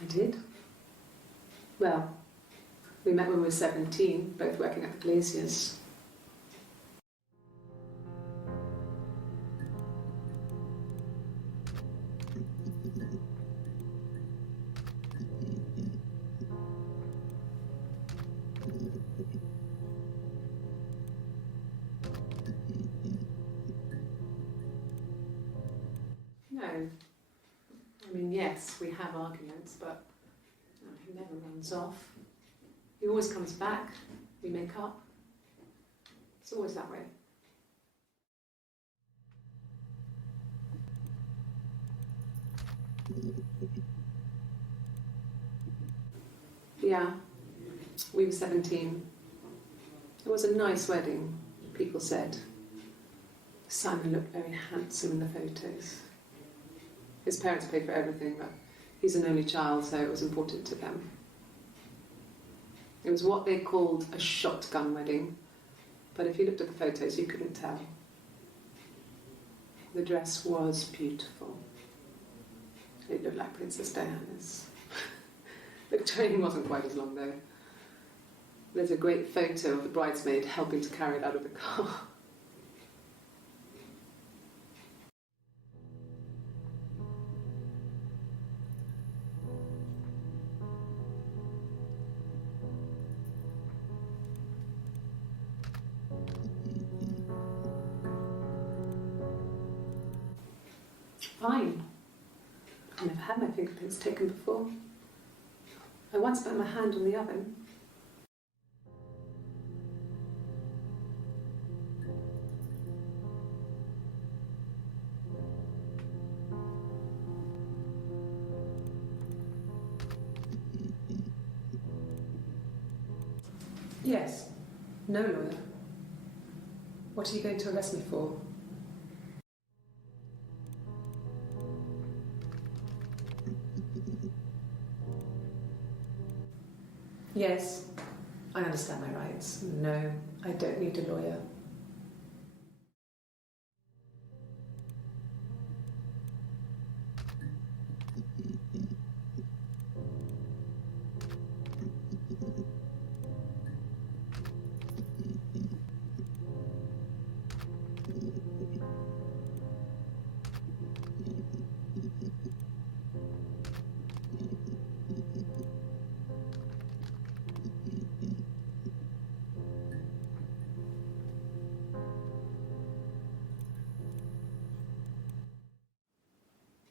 I did. Well, we met when we were 17, both working at the Glaziers. No. I mean, yes, we have arguments, but he never runs off. He always comes back. We make up. It's always that way. Yeah, we were 17. It was a nice wedding, people said. Simon looked very handsome in the photos. His parents paid for everything, but he's an only child, so it was important to them. It was what they called a shotgun wedding, but if you looked at the photos, you couldn't tell. The dress was beautiful. It looked like Princess Diana's. The train wasn't quite as long, though. There's a great photo of the bridesmaid helping to carry it out of the car. Fine. I've never had my fingerprints taken before. I once put my hand on the oven. Yes. No lawyer. What are you going to arrest me for? Yes, I understand my rights. No, I don't need a lawyer.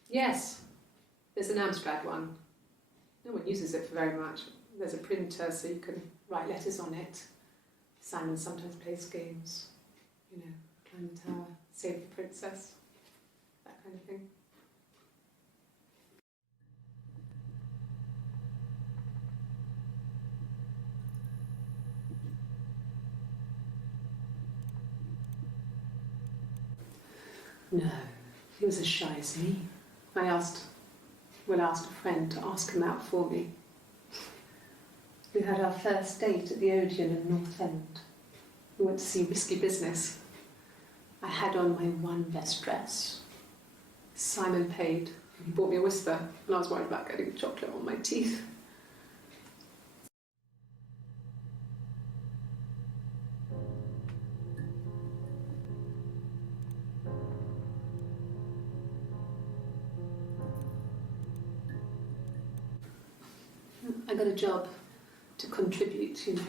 Yes, there's an Amstrad one. No one uses it for very much. There's a printer so you can write letters on it. Simon sometimes plays games. You know, climb the tower, save the princess, that kind of thing. No, he was as shy as me. I asked a friend to ask him out for me. We had our first date at the Odeon in North End. We went to see Risky Business. I had on my one best dress. Simon paid, and he bought me a whisper, and I was worried about getting chocolate on my teeth. I got a job to contribute, you know.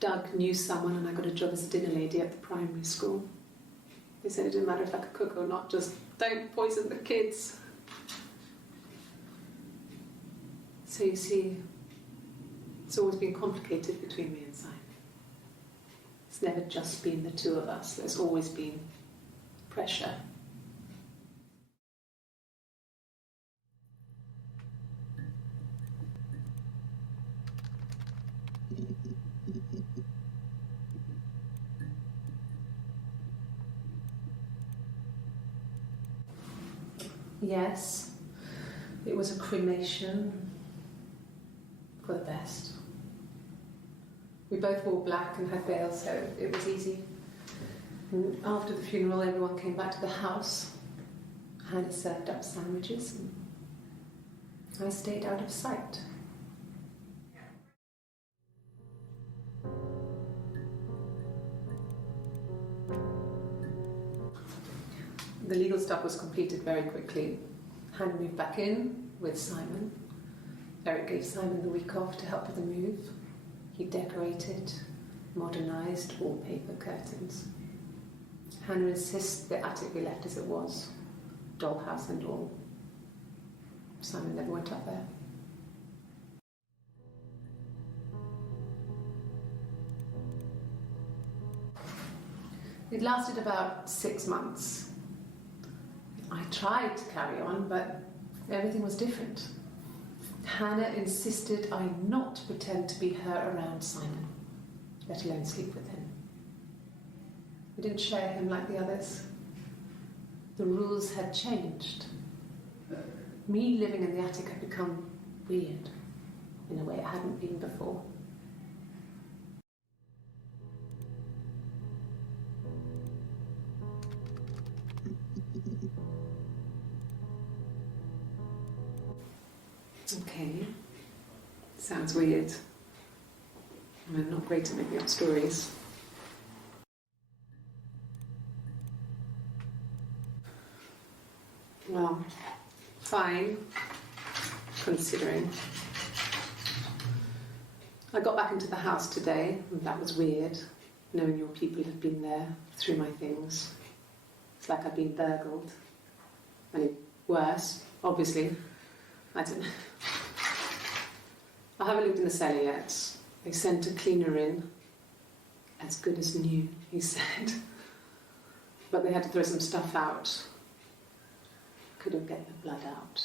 Doug knew someone and I got a job as a dinner lady at the primary school. They said it didn't matter if I could cook or not, just don't poison the kids. So you see, it's always been complicated between me and Simon. It's never just been the two of us. There's always been pressure. Yes, it was a cremation for the best. We both wore black and had veils, so it was easy. And after the funeral, everyone came back to the house. Hannah served up sandwiches, and I stayed out of sight. The legal stuff was completed very quickly. Hannah moved back in with Simon. Eric gave Simon the week off to help with the move. He decorated, modernised wallpaper, curtains. Hannah insists the attic be left as it was, dollhouse and all. Simon never went up there. It lasted about 6 months. I tried to carry on, but everything was different. Hannah insisted I not pretend to be her around Simon, let alone sleep with him. We didn't share him like the others. The rules had changed. Me living in the attic had become weird in a way it hadn't been before. Okay, sounds weird. I'm not great at making up stories. Well, fine, considering. I got back into the house today, and that was weird, knowing your people had been there through my things. It's like I'd been burgled. I mean, worse, obviously. I don't know. I haven't lived in the cellar yet. They sent a cleaner in. As good as new, he said. But they had to throw some stuff out. Couldn't get the blood out.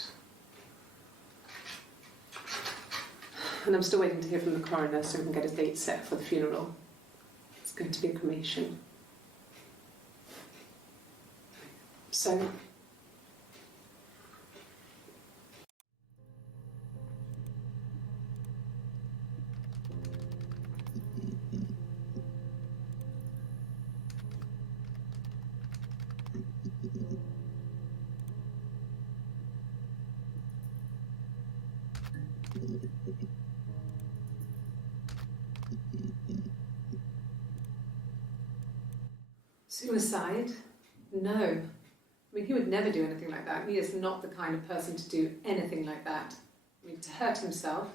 And I'm still waiting to hear from the coroner so we can get a date set for the funeral. It's going to be a cremation. So... Suicide? No. I mean, he would never do anything like that. He is not the kind of person to do anything like that. I mean, to hurt himself?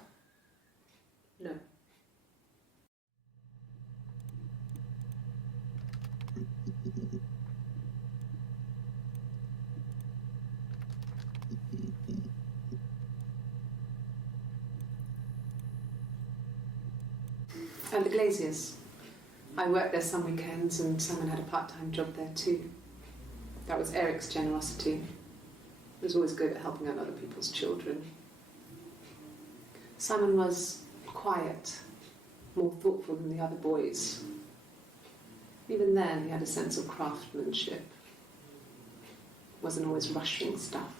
No. And the Glaziers. I worked there some weekends and Simon had a part-time job there too. That was Eric's generosity. He was always good at helping out other people's children. Simon was quiet, more thoughtful than the other boys. Even then, he had a sense of craftsmanship. Wasn't always rushing stuff.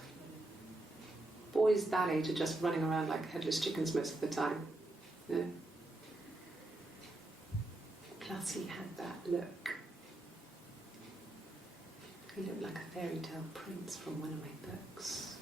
Boys that age are just running around like headless chickens most of the time. You know? Plus he had that look. He looked like a fairy tale prince from one of my books.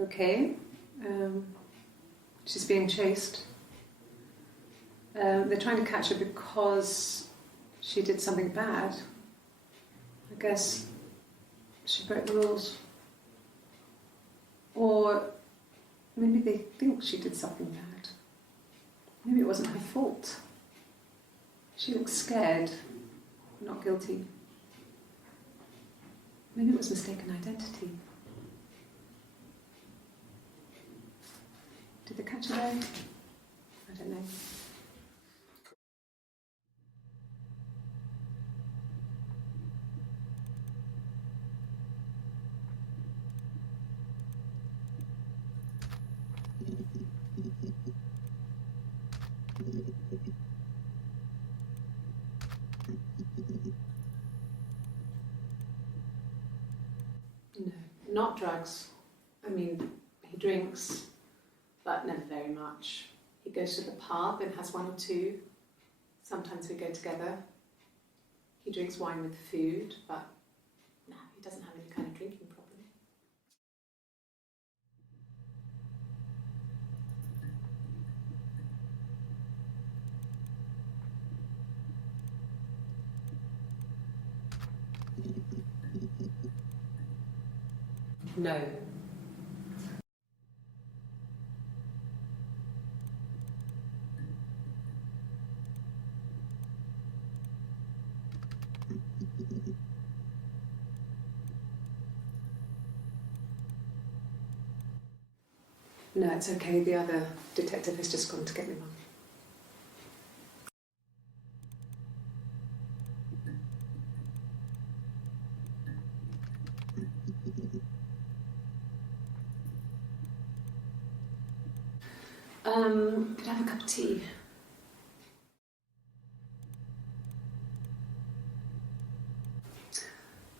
Okay, she's being chased. They're trying to catch her because she did something bad. I guess she broke the rules. Or maybe they think she did something bad. Maybe it wasn't her fault. She looks scared, not guilty. Maybe it was mistaken identity. Did they catch her there? I don't know. No, not drugs. I mean, he drinks, but never very much. He goes to the pub and has one or two. Sometimes we go together. He drinks wine with food, but no, he doesn't have any kind of drinking problem. No. No, it's okay. The other detective has just gone to get me one. Could I have a cup of tea?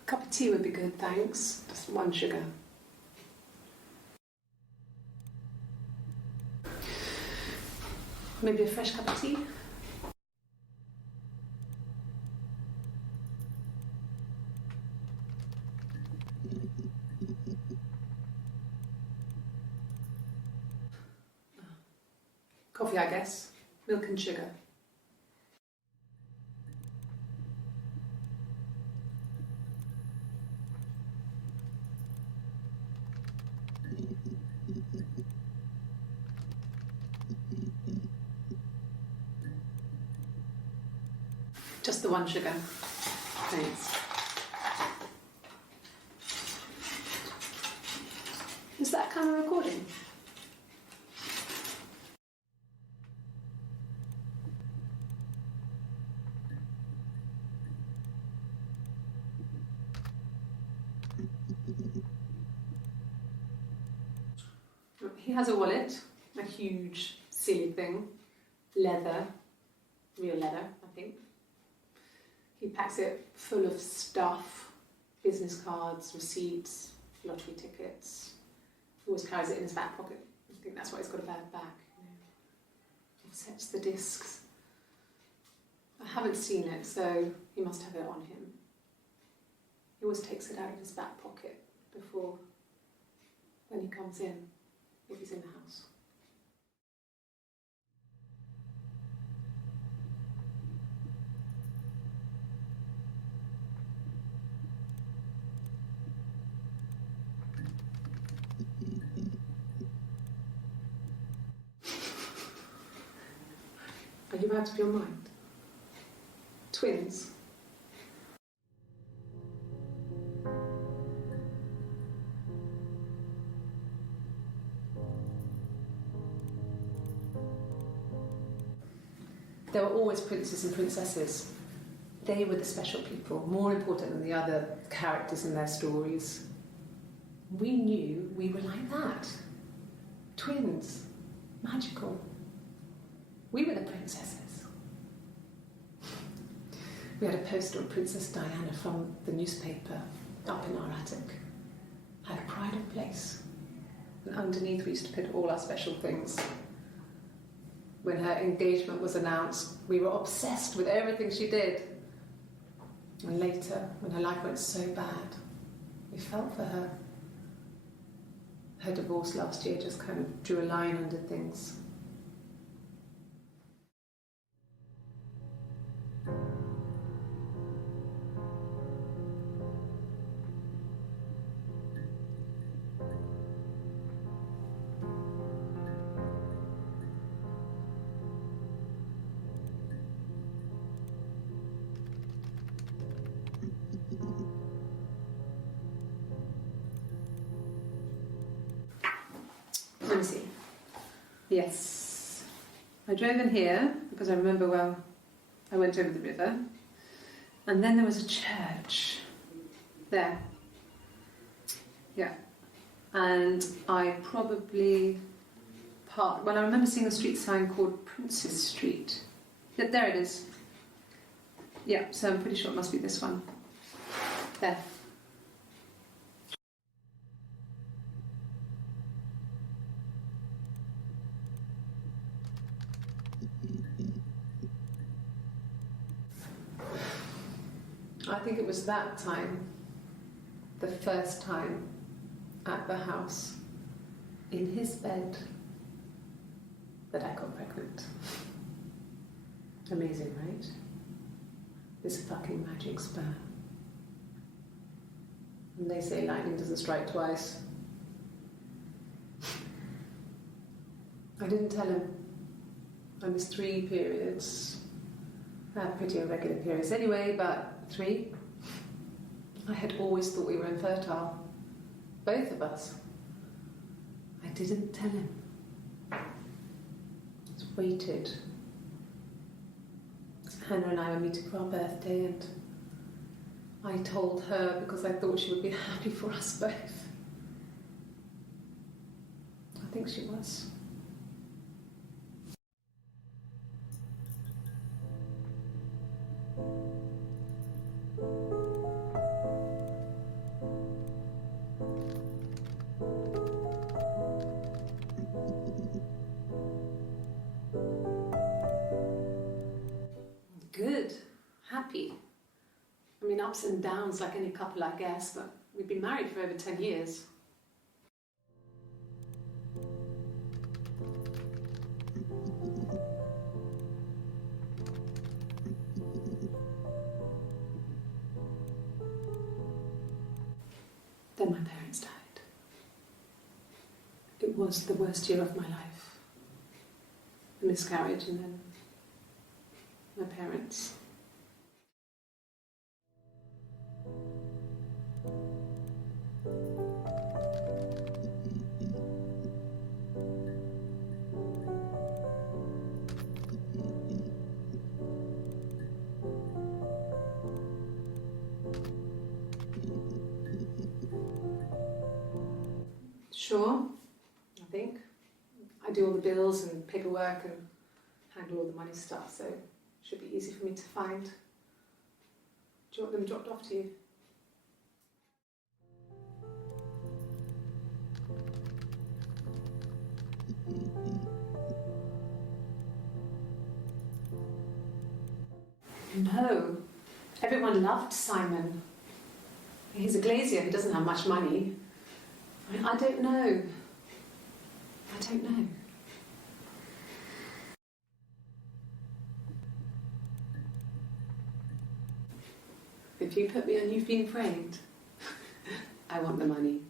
A cup of tea would be good, thanks. Just one sugar. Maybe a fresh cup of tea? Coffee, I guess. Milk and sugar. Just the one sugar. Thanks. Is that camera recording? He has a wallet, a huge, silly thing, leather, real leather, I think. He packs it full of stuff, business cards, receipts, lottery tickets. He always carries it in his back pocket. I think that's why he's got a bad back. Offsets the discs. I haven't seen it, so he must have it on him. He always takes it out of his back pocket before, when he comes in, if he's in the house. Are you out of your mind? Twins? There were always princes and princesses. They were the special people, more important than the other characters in their stories. We knew we were like that. Twins. Magical. We were the princesses. We had a poster of Princess Diana from the newspaper up in our attic. Had a pride of place. And underneath we used to put all our special things. When her engagement was announced, we were obsessed with everything she did. And later, when her life went so bad, we felt for her. Her divorce last year just kind of drew a line under things. Let me see. Yes. I drove in here because I remember, well, I went over the river. And then there was a church. There. Yeah. And I probably parked. Well, I remember seeing a street sign called Princess Street. Yeah, there it is. Yeah, so I'm pretty sure it must be this one. There. I think it was that time, the first time at the house, in his bed, that I got pregnant. Amazing, right? This fucking magic sperm. And they say lightning doesn't strike twice. I didn't tell him. I missed 3 periods. I had pretty irregular periods anyway, but 3. I had always thought we were infertile. Both of us. I didn't tell him. Just waited. Hannah and I were meeting for our birthday, and I told her because I thought she would be happy for us both. I think she was. Good. Happy. I mean, ups and downs like any couple, I guess, but we've been married for over 10 years. Then my parents died. It was the worst year of my life. A miscarriage and then my parents. Sure, I think. I do all the bills and paperwork and handle all the money stuff, so it should be easy for me to find. Do you want them dropped off to you? No. Everyone loved Simon. He's a glazier who doesn't have much money. I don't know. I don't know. If you put me on You've Been Framed, I want the money.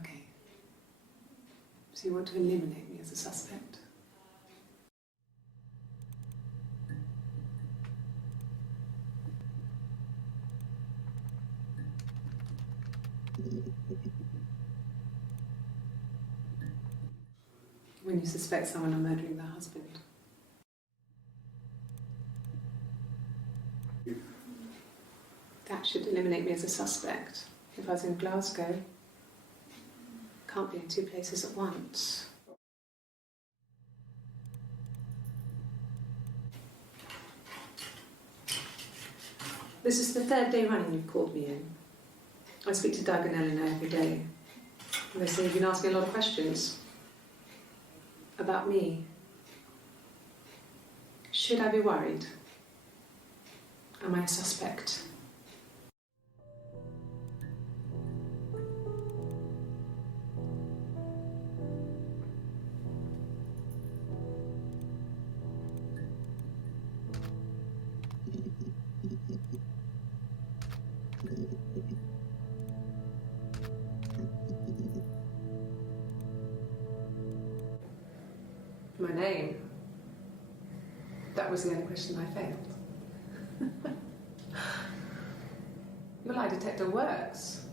Okay. So you want to eliminate me as a suspect? When you suspect someone of murdering their husband. That should eliminate me as a suspect. If I was in Glasgow, can't be in two places at once. This is the third day running you've called me in. I speak to Doug and Eleanor every day. And they say you've been asking a lot of questions. About me. Should I be worried? Am I a suspect? My name? That was the only question I failed. Your lie detector works.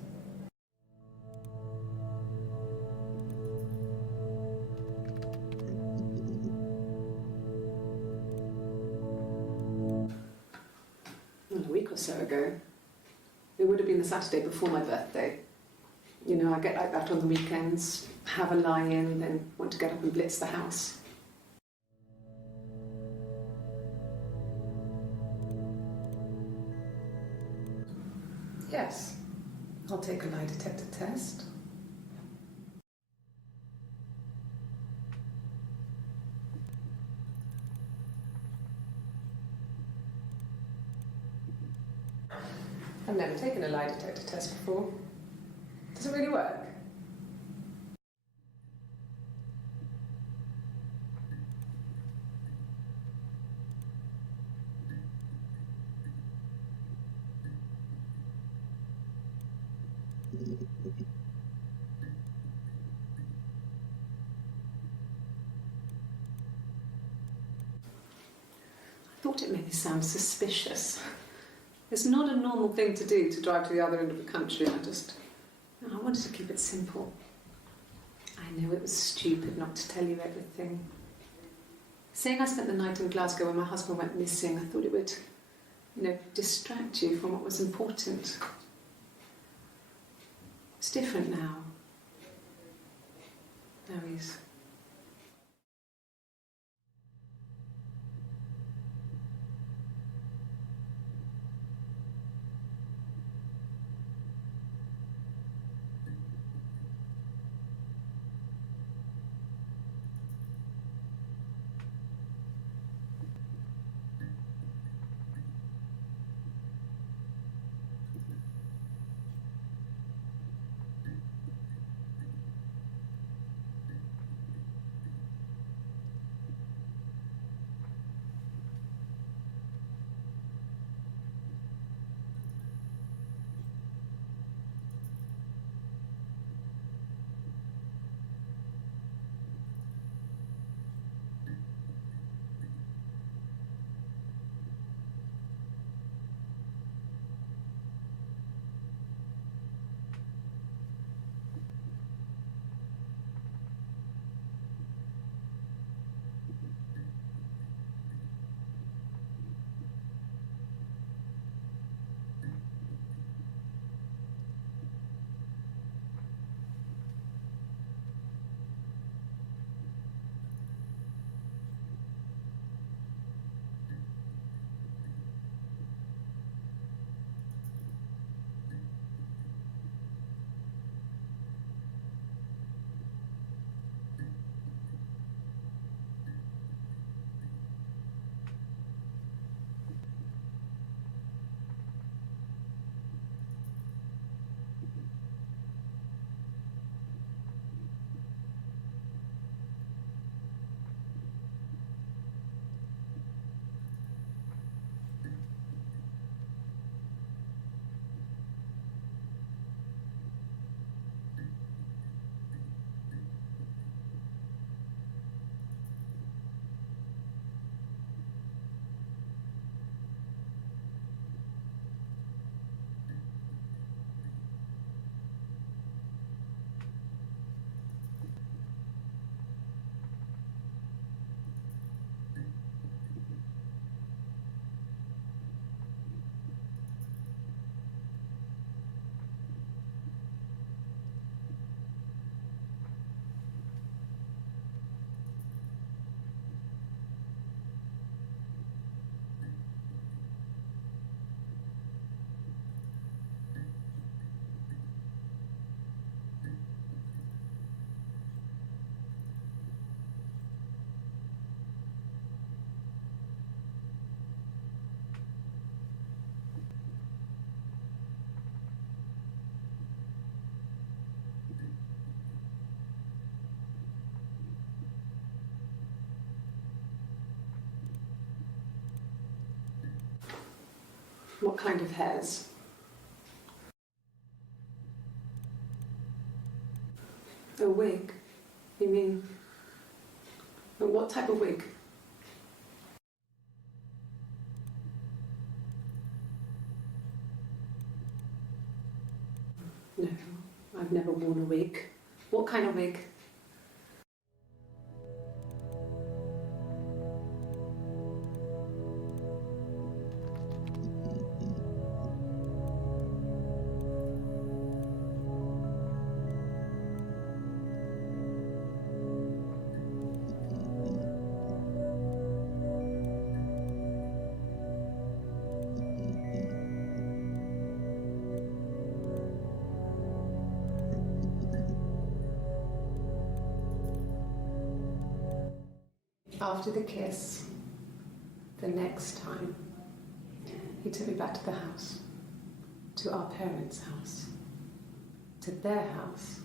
Well, a week or so ago. It would have been the Saturday before my birthday. You know, I get like that on the weekends, have a lie-in, then want to get up and blitz the house. Yes, I'll take a lie detector test. I've never taken a lie detector test before. Does it really work? I thought it made me sound suspicious. It's not a normal thing to do, to drive to the other end of the country. I wanted to keep it simple. I know it was stupid not to tell you everything. Saying I spent the night in Glasgow when my husband went missing, I thought it would, distract you from what was important. It's different now. Now he's... What kind of hairs? A wig? You mean... What type of wig? No, I've never worn a wig. What kind of wig? After the kiss, the next time, he took me back to the house, to our parents' house, to their house.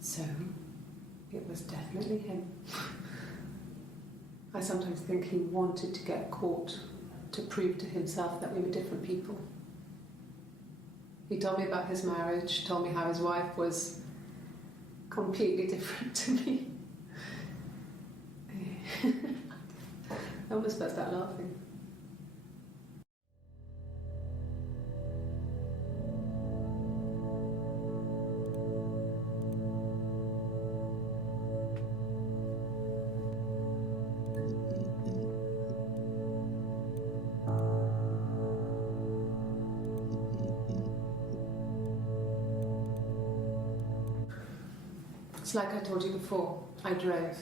So, it was definitely him. I sometimes think he wanted to get caught to prove to himself that we were different people. He told me about his marriage, told me how his wife was completely different to me. I almost burst out laughing. It's like I told you before, I drove.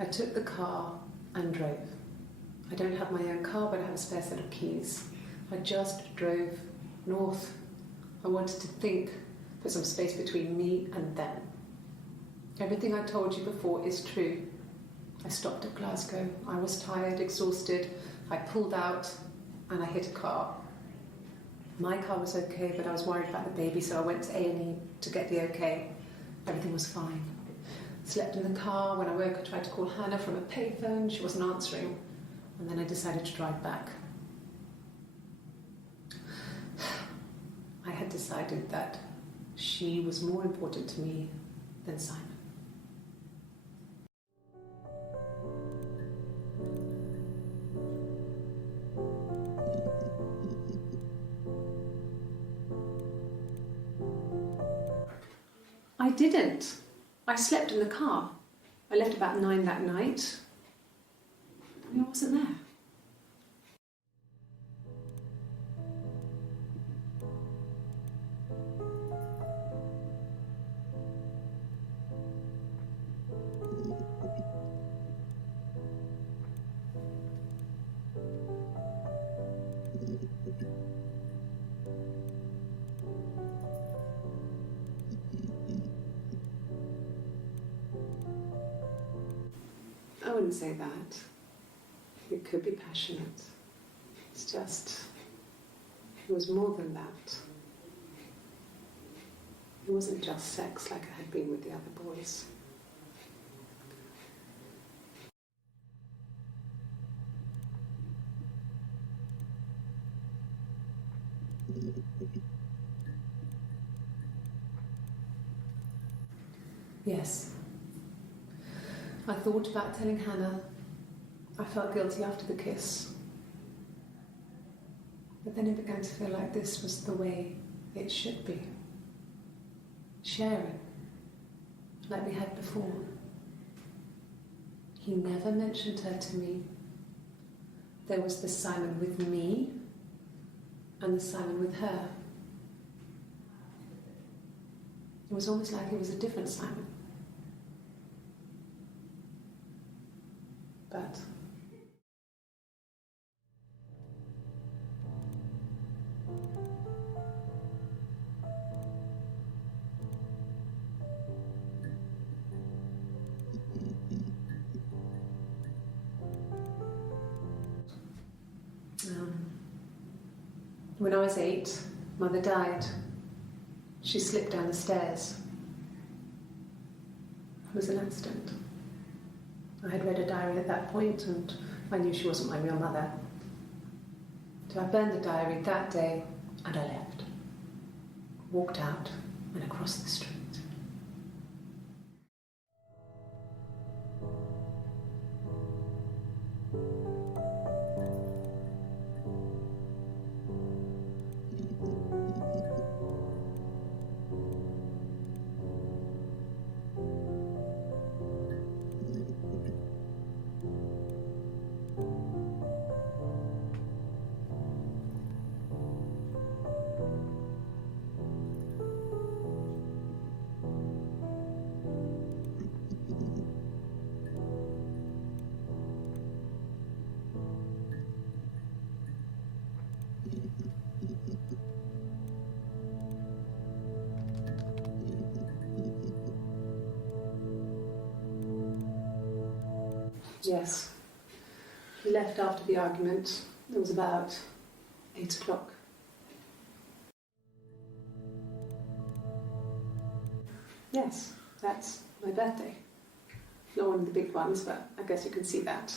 I took the car and drove. I don't have my own car, but I have a spare set of keys. I just drove north. I wanted to think, put some space between me and them. Everything I told you before is true. I stopped at Glasgow. I was tired, exhausted. I pulled out and I hit a car. My car was okay, but I was worried about the baby, so I went to A&E to get the okay. Everything was fine. Slept in the car. When I woke, I tried to call Hannah from a payphone. She wasn't answering. And then I decided to drive back. I had decided that she was more important to me than Simon. I didn't. I slept in the car. I left about 9 that night. I wasn't there. I wouldn't say that. It could be passionate. It's just, it was more than that. It wasn't just sex like I had been with the other boys. Yes. I thought about telling Hannah. I felt guilty after the kiss. But then it began to feel like this was the way it should be. Sharing, like we had before. He never mentioned her to me. There was the Simon with me and the Simon with her. It was almost like it was a different Simon. But when I was 8, Mother died. She slipped down the stairs. It was an accident. I had read a diary at that point and I knew she wasn't my real mother. So I burned the diary that day and I left. Walked out and across the street. Yes. He left after the argument. It was about 8 o'clock. Yes, that's my birthday. Not one of the big ones, but I guess you can see that.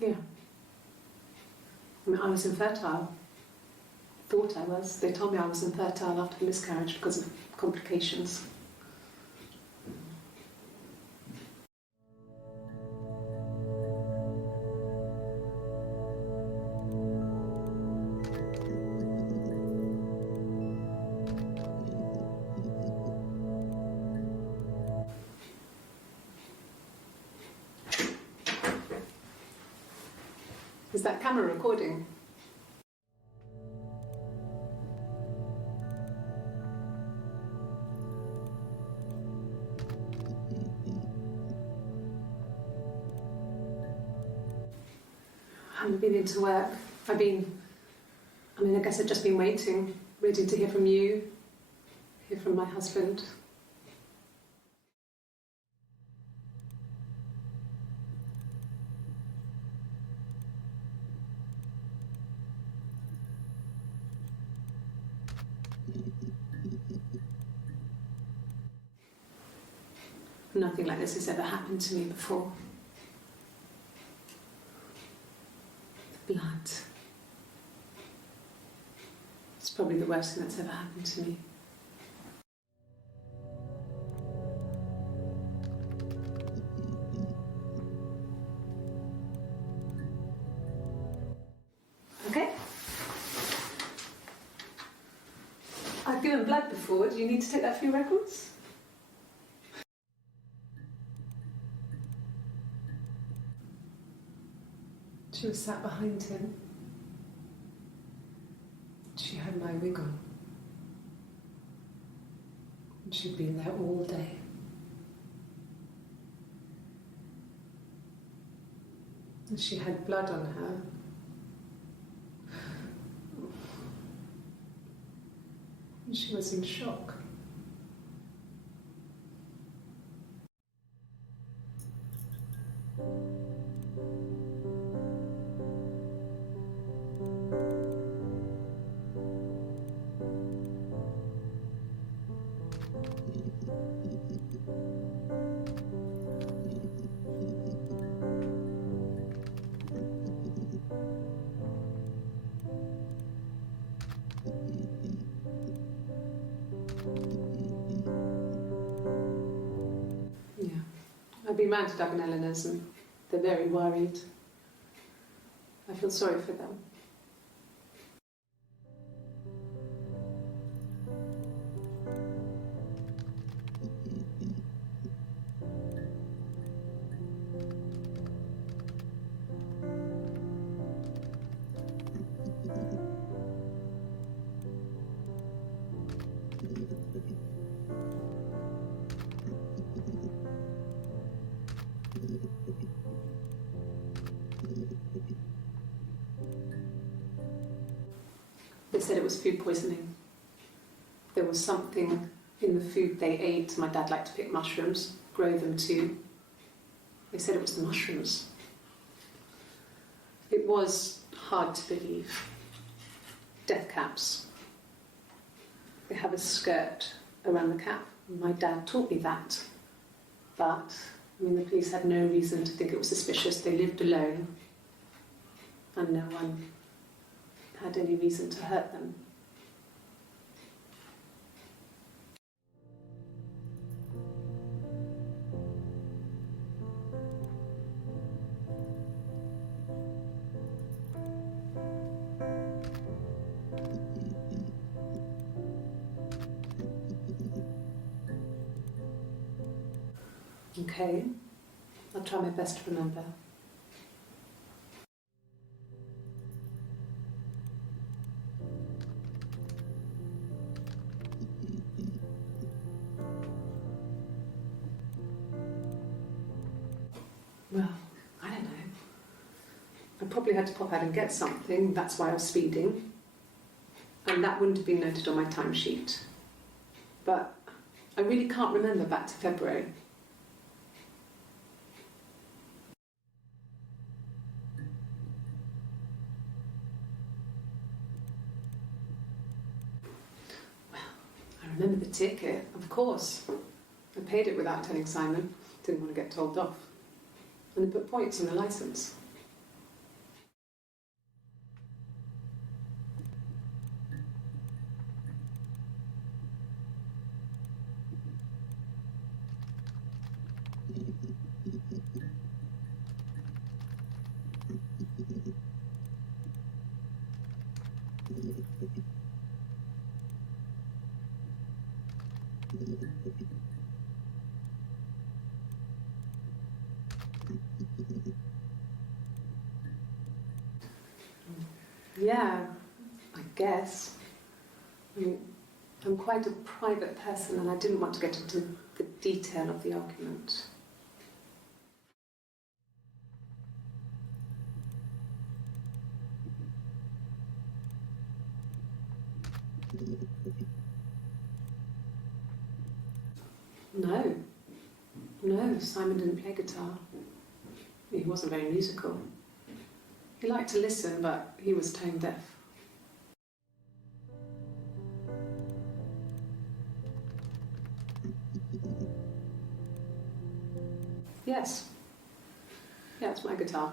Yeah. I mean, I was infertile. Thought I was. They told me I was infertile after the miscarriage because of complications. Is that camera recording? I haven't been into work. I guess I've just been waiting, waiting to hear from you, hear from my husband. Nothing like this has ever happened to me before. The blood. It's probably the worst thing that's ever happened to me. Okay? I've given blood before. Do you need to take that for your records? She was sat behind him. She had my wig on. And she'd been there all day. And she had blood on her. And she was in shock. I've been round to Doug and Eleanor's and they're very worried. I feel sorry for them. They said it was food poisoning. There was something in the food they ate. My dad liked to pick mushrooms, grow them too. They said it was the mushrooms. It was hard to believe. Death caps. They have a skirt around the cap. My dad taught me that. But, the police had no reason to think it was suspicious. They lived alone. And no one had any reason to hurt them. Okay, I'll try my best to remember. Well, I don't know. I probably had to pop out and get something, that's why I was speeding. And that wouldn't have been noted on my timesheet. But I really can't remember back to February. I remember the ticket, of course. I paid it without telling Simon. Didn't want to get told off. And they put points on the licence. Yeah, I guess. I'm quite a private person and I didn't want to get into the detail of the argument. No, Simon didn't play guitar. He wasn't very musical. He liked to listen, but he was tone deaf. Yes. Yeah, it's my guitar.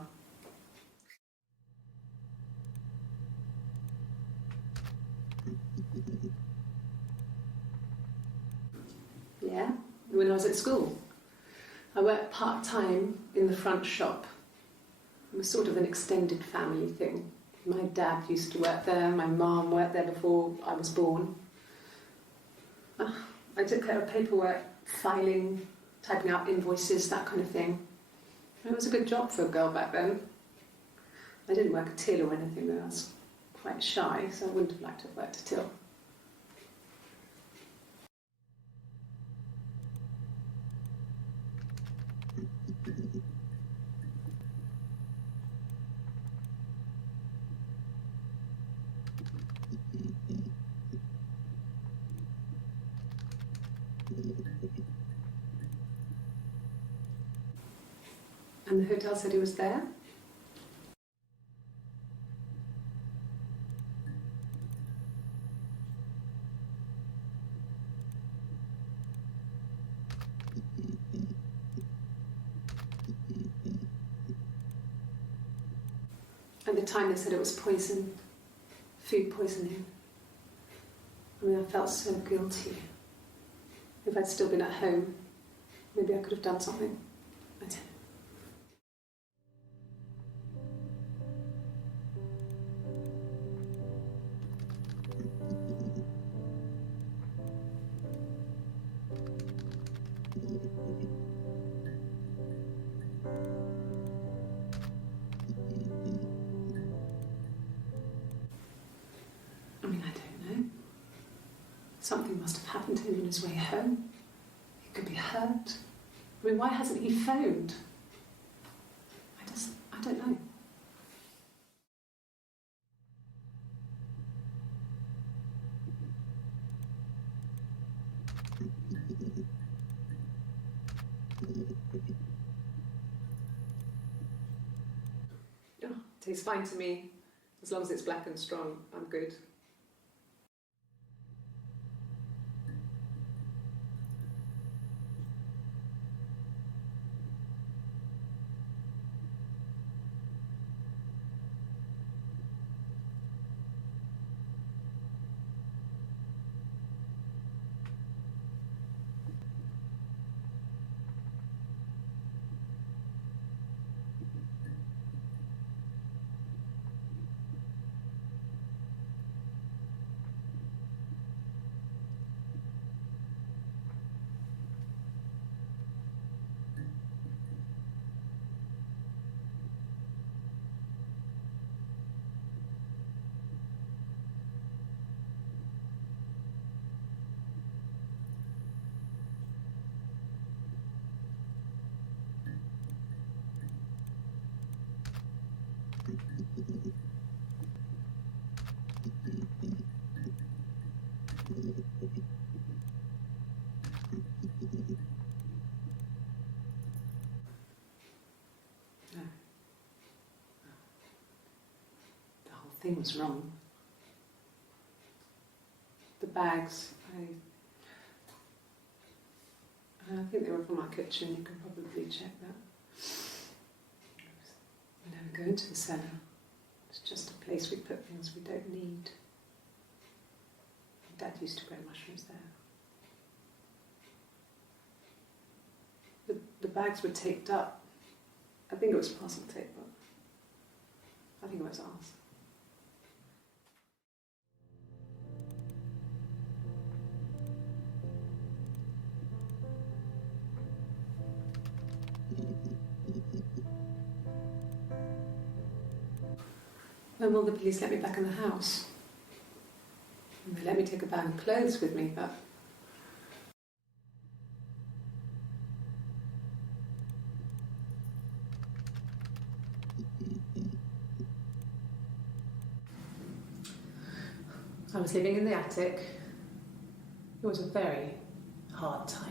Yeah, when I was at school. I worked part-time in the front shop. It was sort of an extended family thing. My dad used to work there, my mum worked there before I was born. I took care of paperwork, filing, typing out invoices, that kind of thing. It was a good job for a girl back then. I didn't work a till or anything, though. I was quite shy, so I wouldn't have liked to have worked a till. And the hotel said he was there? At the time they said it was poison, food poisoning. I felt so guilty. If I'd still been at home, maybe I could have done something. I don't know. I don't know. Something must have happened to him on his way home. He could be hurt. Why hasn't he phoned? I don't know. Oh, tastes fine to me. As long as it's black and strong, I'm good. No. The whole thing was wrong. The bags, I think they were from our kitchen. You can probably check that. We never go into the cellar. It's just a place we put things we don't need. Dad used to grow mushrooms there. The bags were taped up. I think it was parcel tape, but I think it was ours. When will the police let me back in the house? And they let me take a bag of clothes with me, but I was living in the attic. It was a very hard time.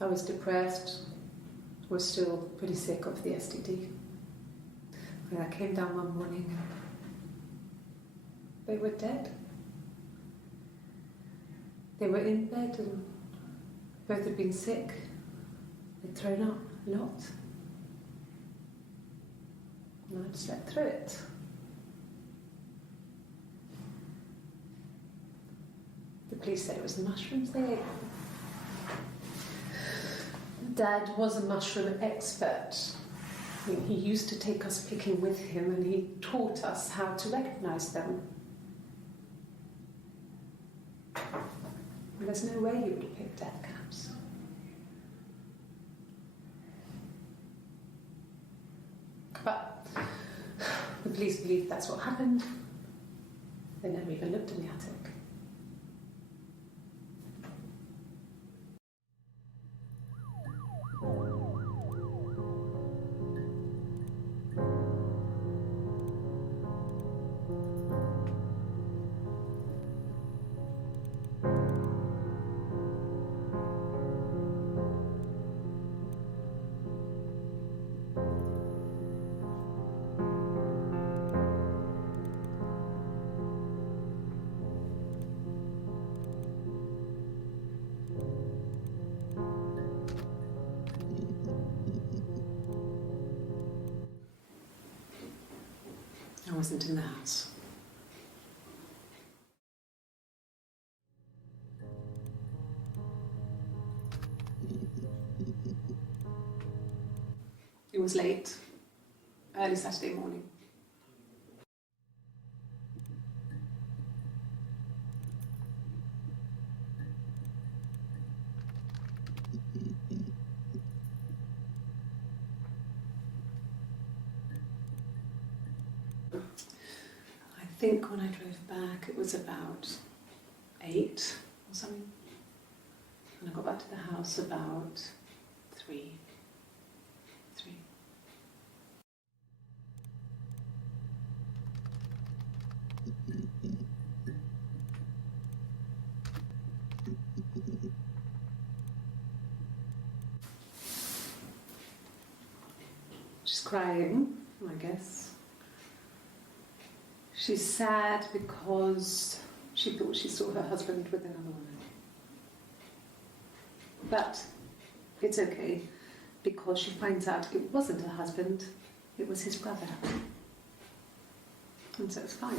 I was depressed, was still pretty sick of the STD. And I came down one morning and they were dead. They were in bed and both had been sick. They'd thrown up a lot. And I'd slept through it. The police said it was the mushrooms they ate. Dad was a mushroom expert. I mean, he used to take us picking with him and he taught us how to recognise them. And there's no way you would have picked death caps. But the police believe that's what happened. They never even looked in the attic. I wasn't in the house. It was late, early Saturday morning. I think when I drove back it was about 8 or something. And I got back to the house about 3. crying, I guess. She's sad because she thought she saw her husband with another woman. But it's okay, because she finds out it wasn't her husband, it was his brother. And so it's fine.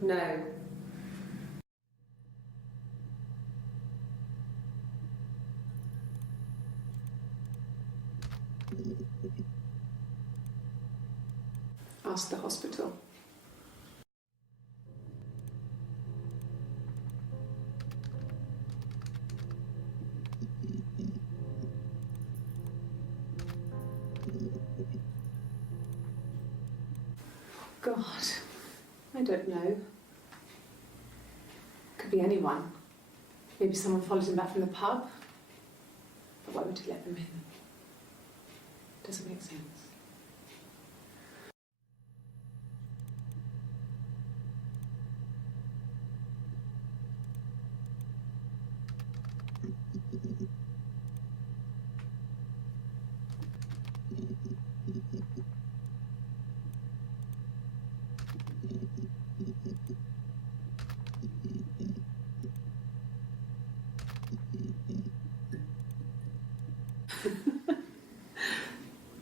No. Ask the hospital. God, I don't know. Could be anyone. Maybe someone followed him back from the pub. But why would he let them in? Doesn't make sense.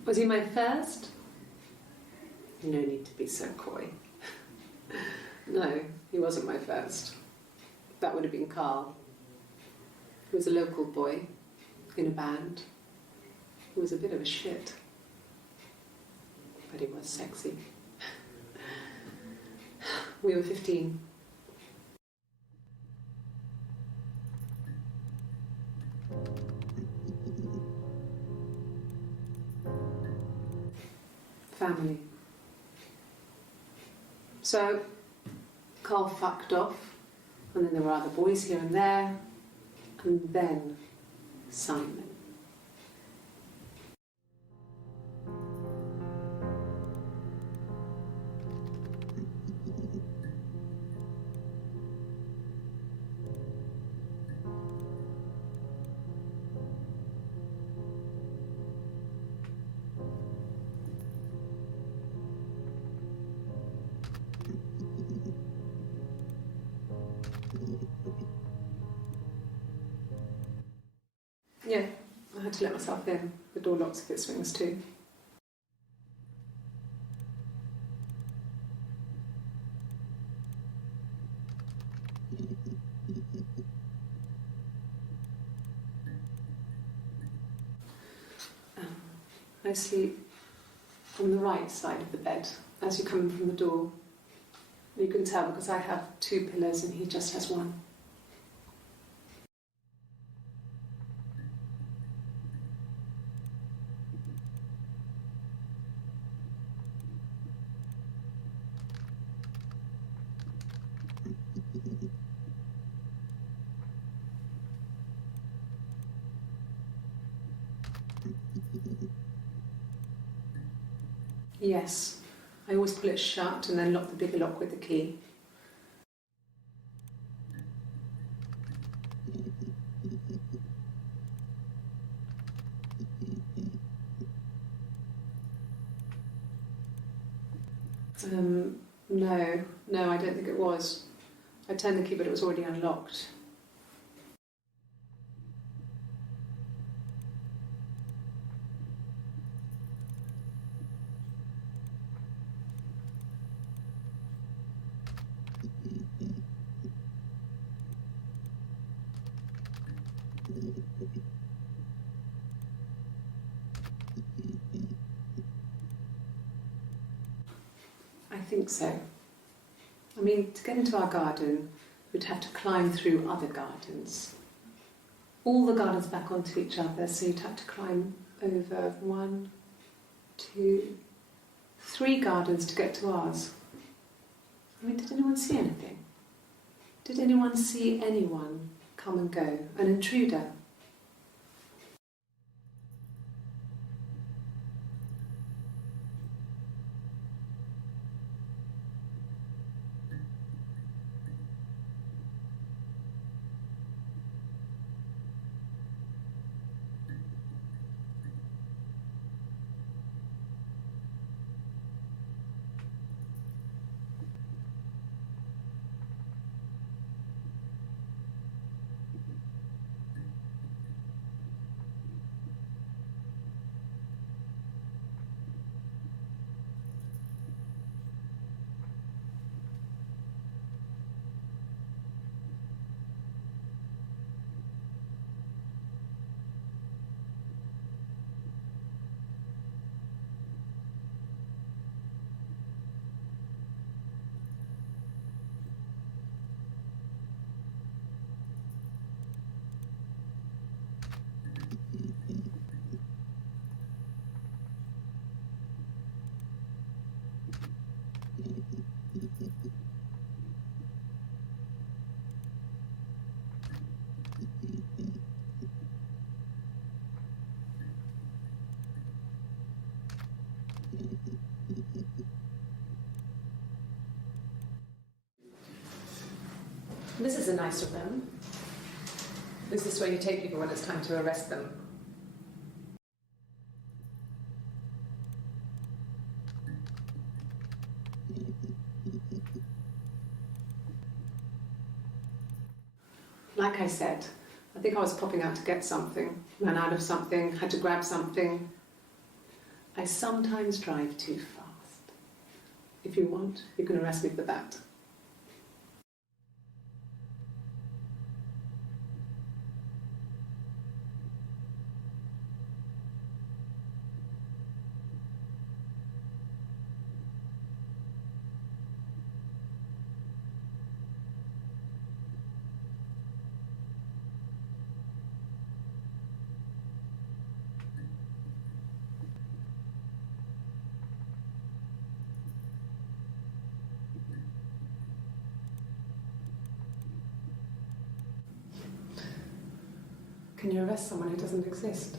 Was he my first? No need to be so coy. No, he wasn't my first. That would have been Carl. He was a local boy in a band. He was a bit of a shit. But he was sexy. We were 15. Family. So, Carl fucked off, and then there were other boys here and there, and then Simon. Yeah, I had to let myself in. The door locks if it swings too. I sleep on the right side of the bed as you come in from the door. You can tell because I have 2 pillows and he just has 1. Yes, I always pull it shut and then lock the bigger lock with the key. No, I don't think it was. I turned the key, but it was already unlocked. I think so. I mean, to get into our garden, we'd have to climb through other gardens. all the gardens back onto each other, so you'd have to climb over 1, 2, 3 gardens to get to ours. I mean, did anyone see anything? Did anyone see anyone come and go? An intruder? This is a nicer room. Is this where you take people when it's time to arrest them? Like I said, I think I was popping out to get something, ran out of something, had to grab something. I sometimes drive too fast. If you want, you can arrest me for that. Can you arrest someone who doesn't exist?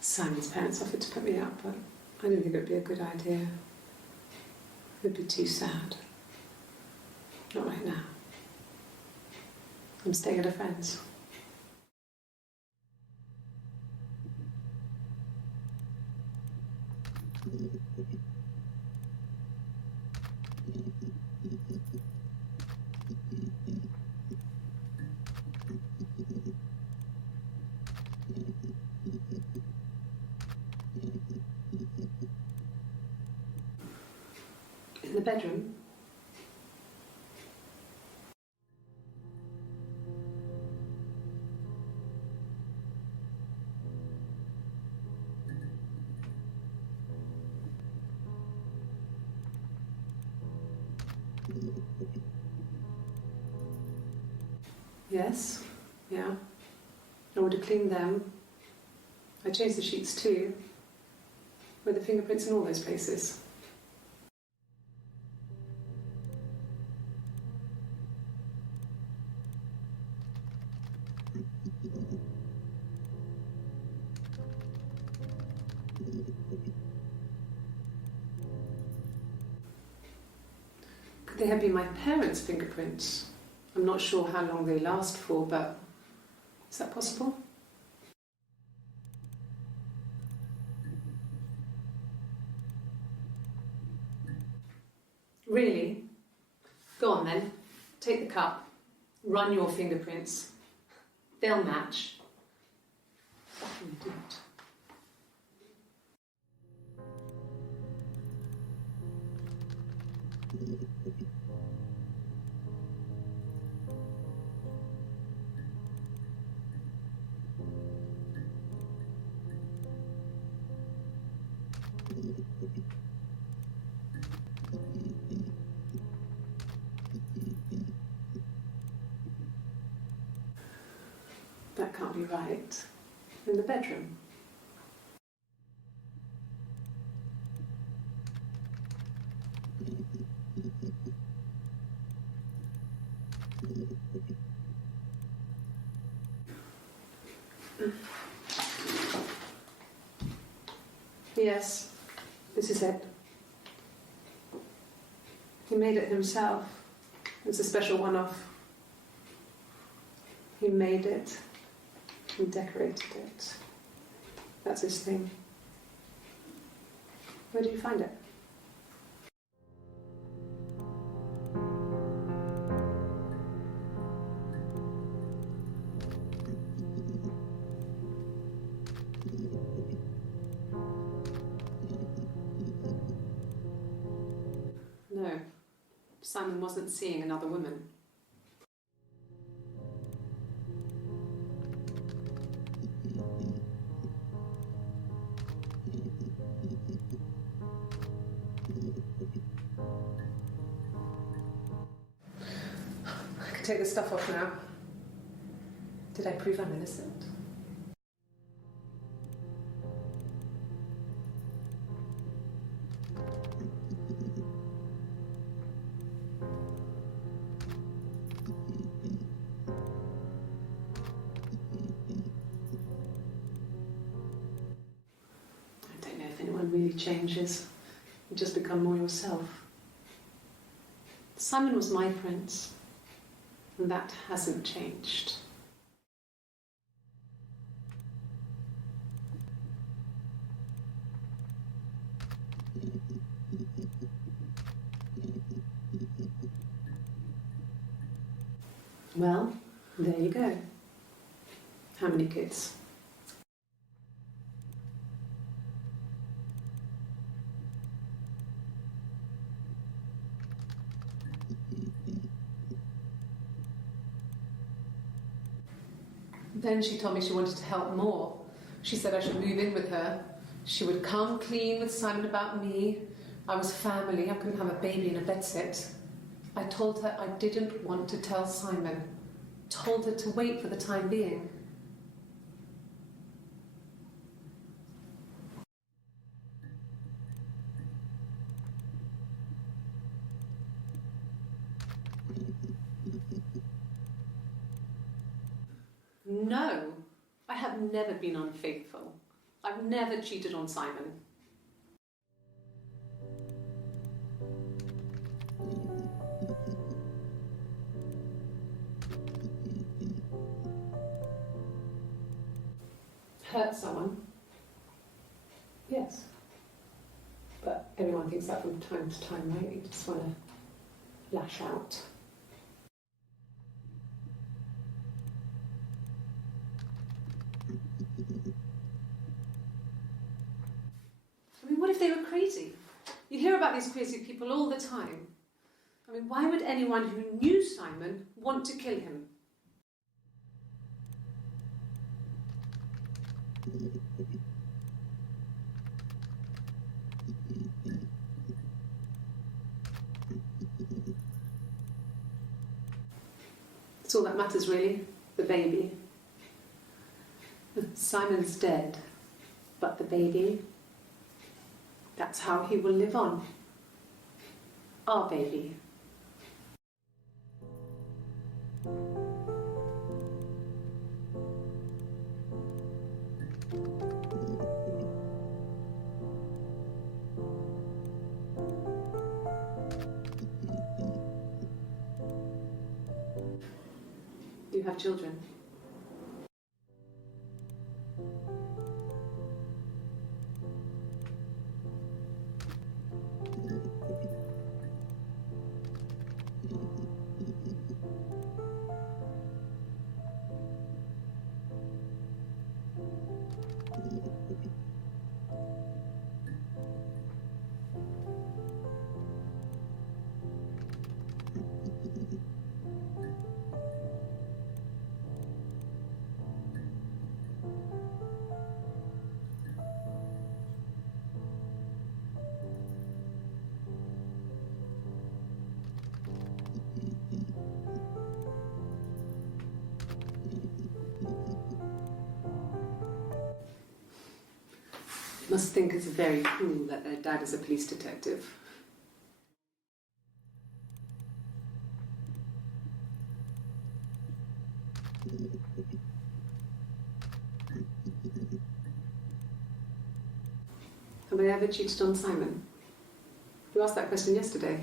Simon's parents offered to put me up, but I didn't think it would be a good idea. It would be too sad. Not right now. I'm staying at a friend's. In the bedroom. Yes, yeah. I would have cleaned them. I changed the sheets too. Were the fingerprints in all those places? Could they have been my parents' fingerprints? I'm not sure how long they last for, but is that possible? Really? Go on then. Take the cup. Run your fingerprints. They'll match. Fucking idiot. can't be right. In the bedroom. Yes, this is it. He made it himself. It's a special one-off. He made it and decorated it. That's his thing. Where did you find it? No, Simon wasn't seeing another woman. I can take this stuff off now. Did I prove I'm innocent? I don't know if anyone really changes. You just become more yourself. Simon was my prince, and that hasn't changed. Well, there you go. How many kids? Then she told me she wanted to help more. She said I should move in with her. She would come clean with Simon about me. I was family. I couldn't have a baby in a bedsit. I told her I didn't want to tell Simon. Told her to wait for the time being. No, I have never been unfaithful. I've never cheated on Simon. Hurt someone? Yes. But everyone thinks that from time to time, right? You just want to lash out. I mean, what if they were crazy? You hear about these crazy people all the time. I mean, why would anyone who knew Simon want to kill him? It's all that matters, really. The baby. Simon's dead, but the baby, that's how he will live on. Our baby. You have children. must think it's very cool that their dad is a police detective. Have I ever cheated on Simon? You asked that question yesterday.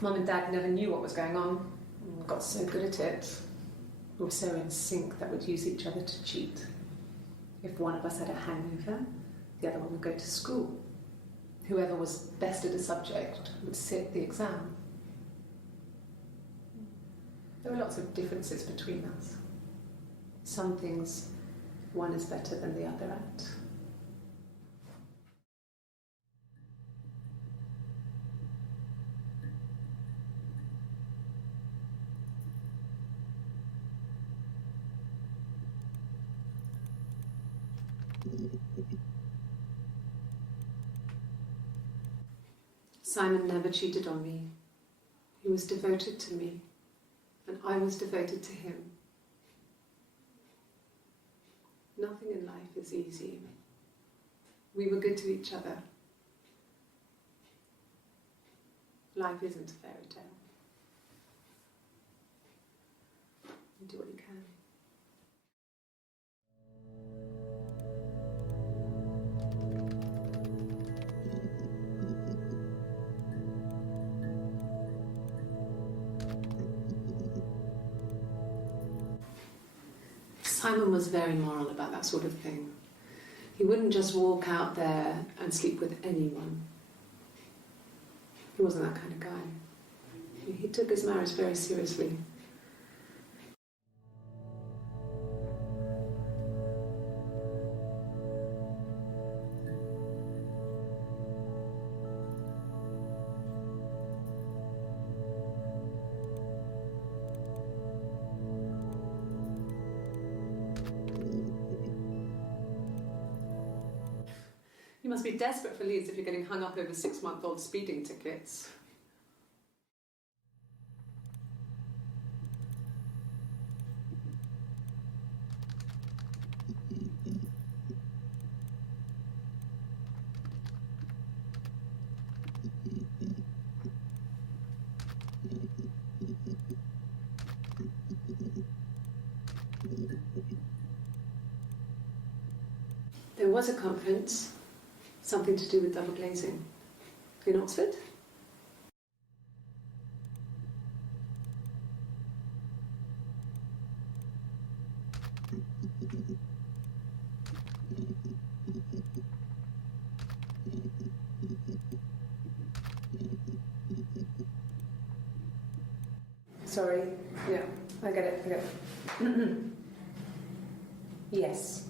Mum and Dad never knew what was going on. Got so good at it. We were so in sync that we'd use each other to cheat. If one of us had a hangover, the other one would go to school. Whoever was best at a subject would sit the exam. There were lots of differences between us. Some things one is better than the other at. Simon never cheated on me. He was devoted to me, and I was devoted to him. Nothing in life is easy. We were good to each other. Life isn't a fairy tale. You do what you can. Simon was very moral about that sort of thing. He wouldn't just walk out there and sleep with anyone. He wasn't that kind of guy. He took his marriage very seriously. You must be desperate for leads if you're getting hung up over 6-month-old speeding tickets. There was a conference. Something to do with double glazing. In Oxford? Sorry. Yeah, I get it. Yes.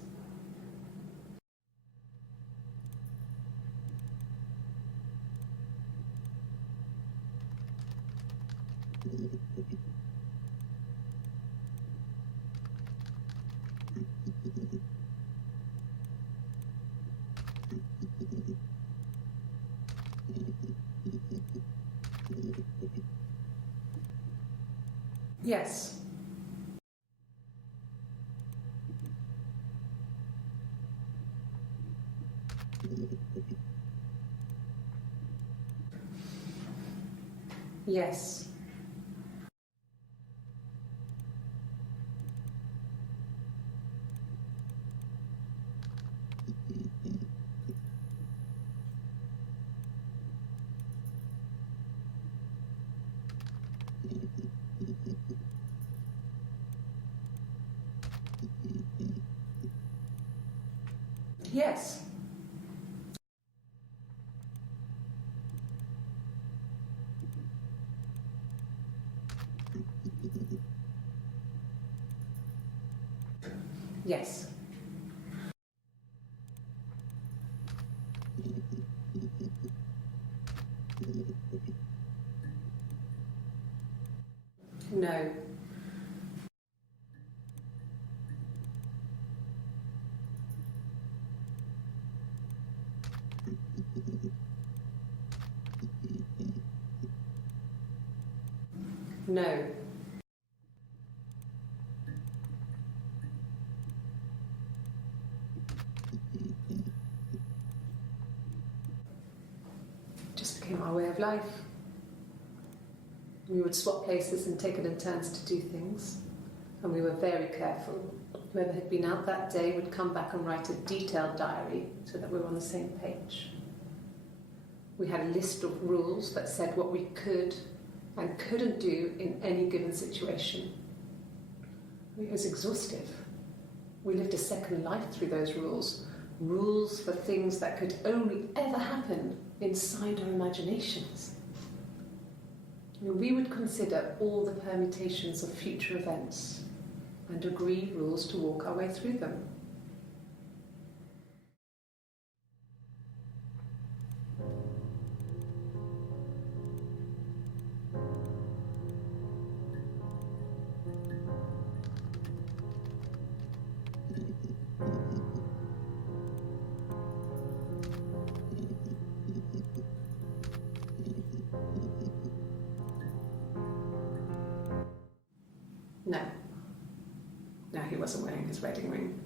Yes. Yes. Yes. Yes. No. No. It just became our way of life. We would swap places and take it in turns to do things, and we were very careful. Whoever had been out that day would come back and write a detailed diary so that we were on the same page. We had a list of rules that said what we could and couldn't do in any given situation. It was exhaustive. We lived a second life through those rules. Rules for things that could only ever happen inside our imaginations. We would consider all the permutations of future events and agree rules to walk our way through them. No. No, he wasn't wearing his wedding ring.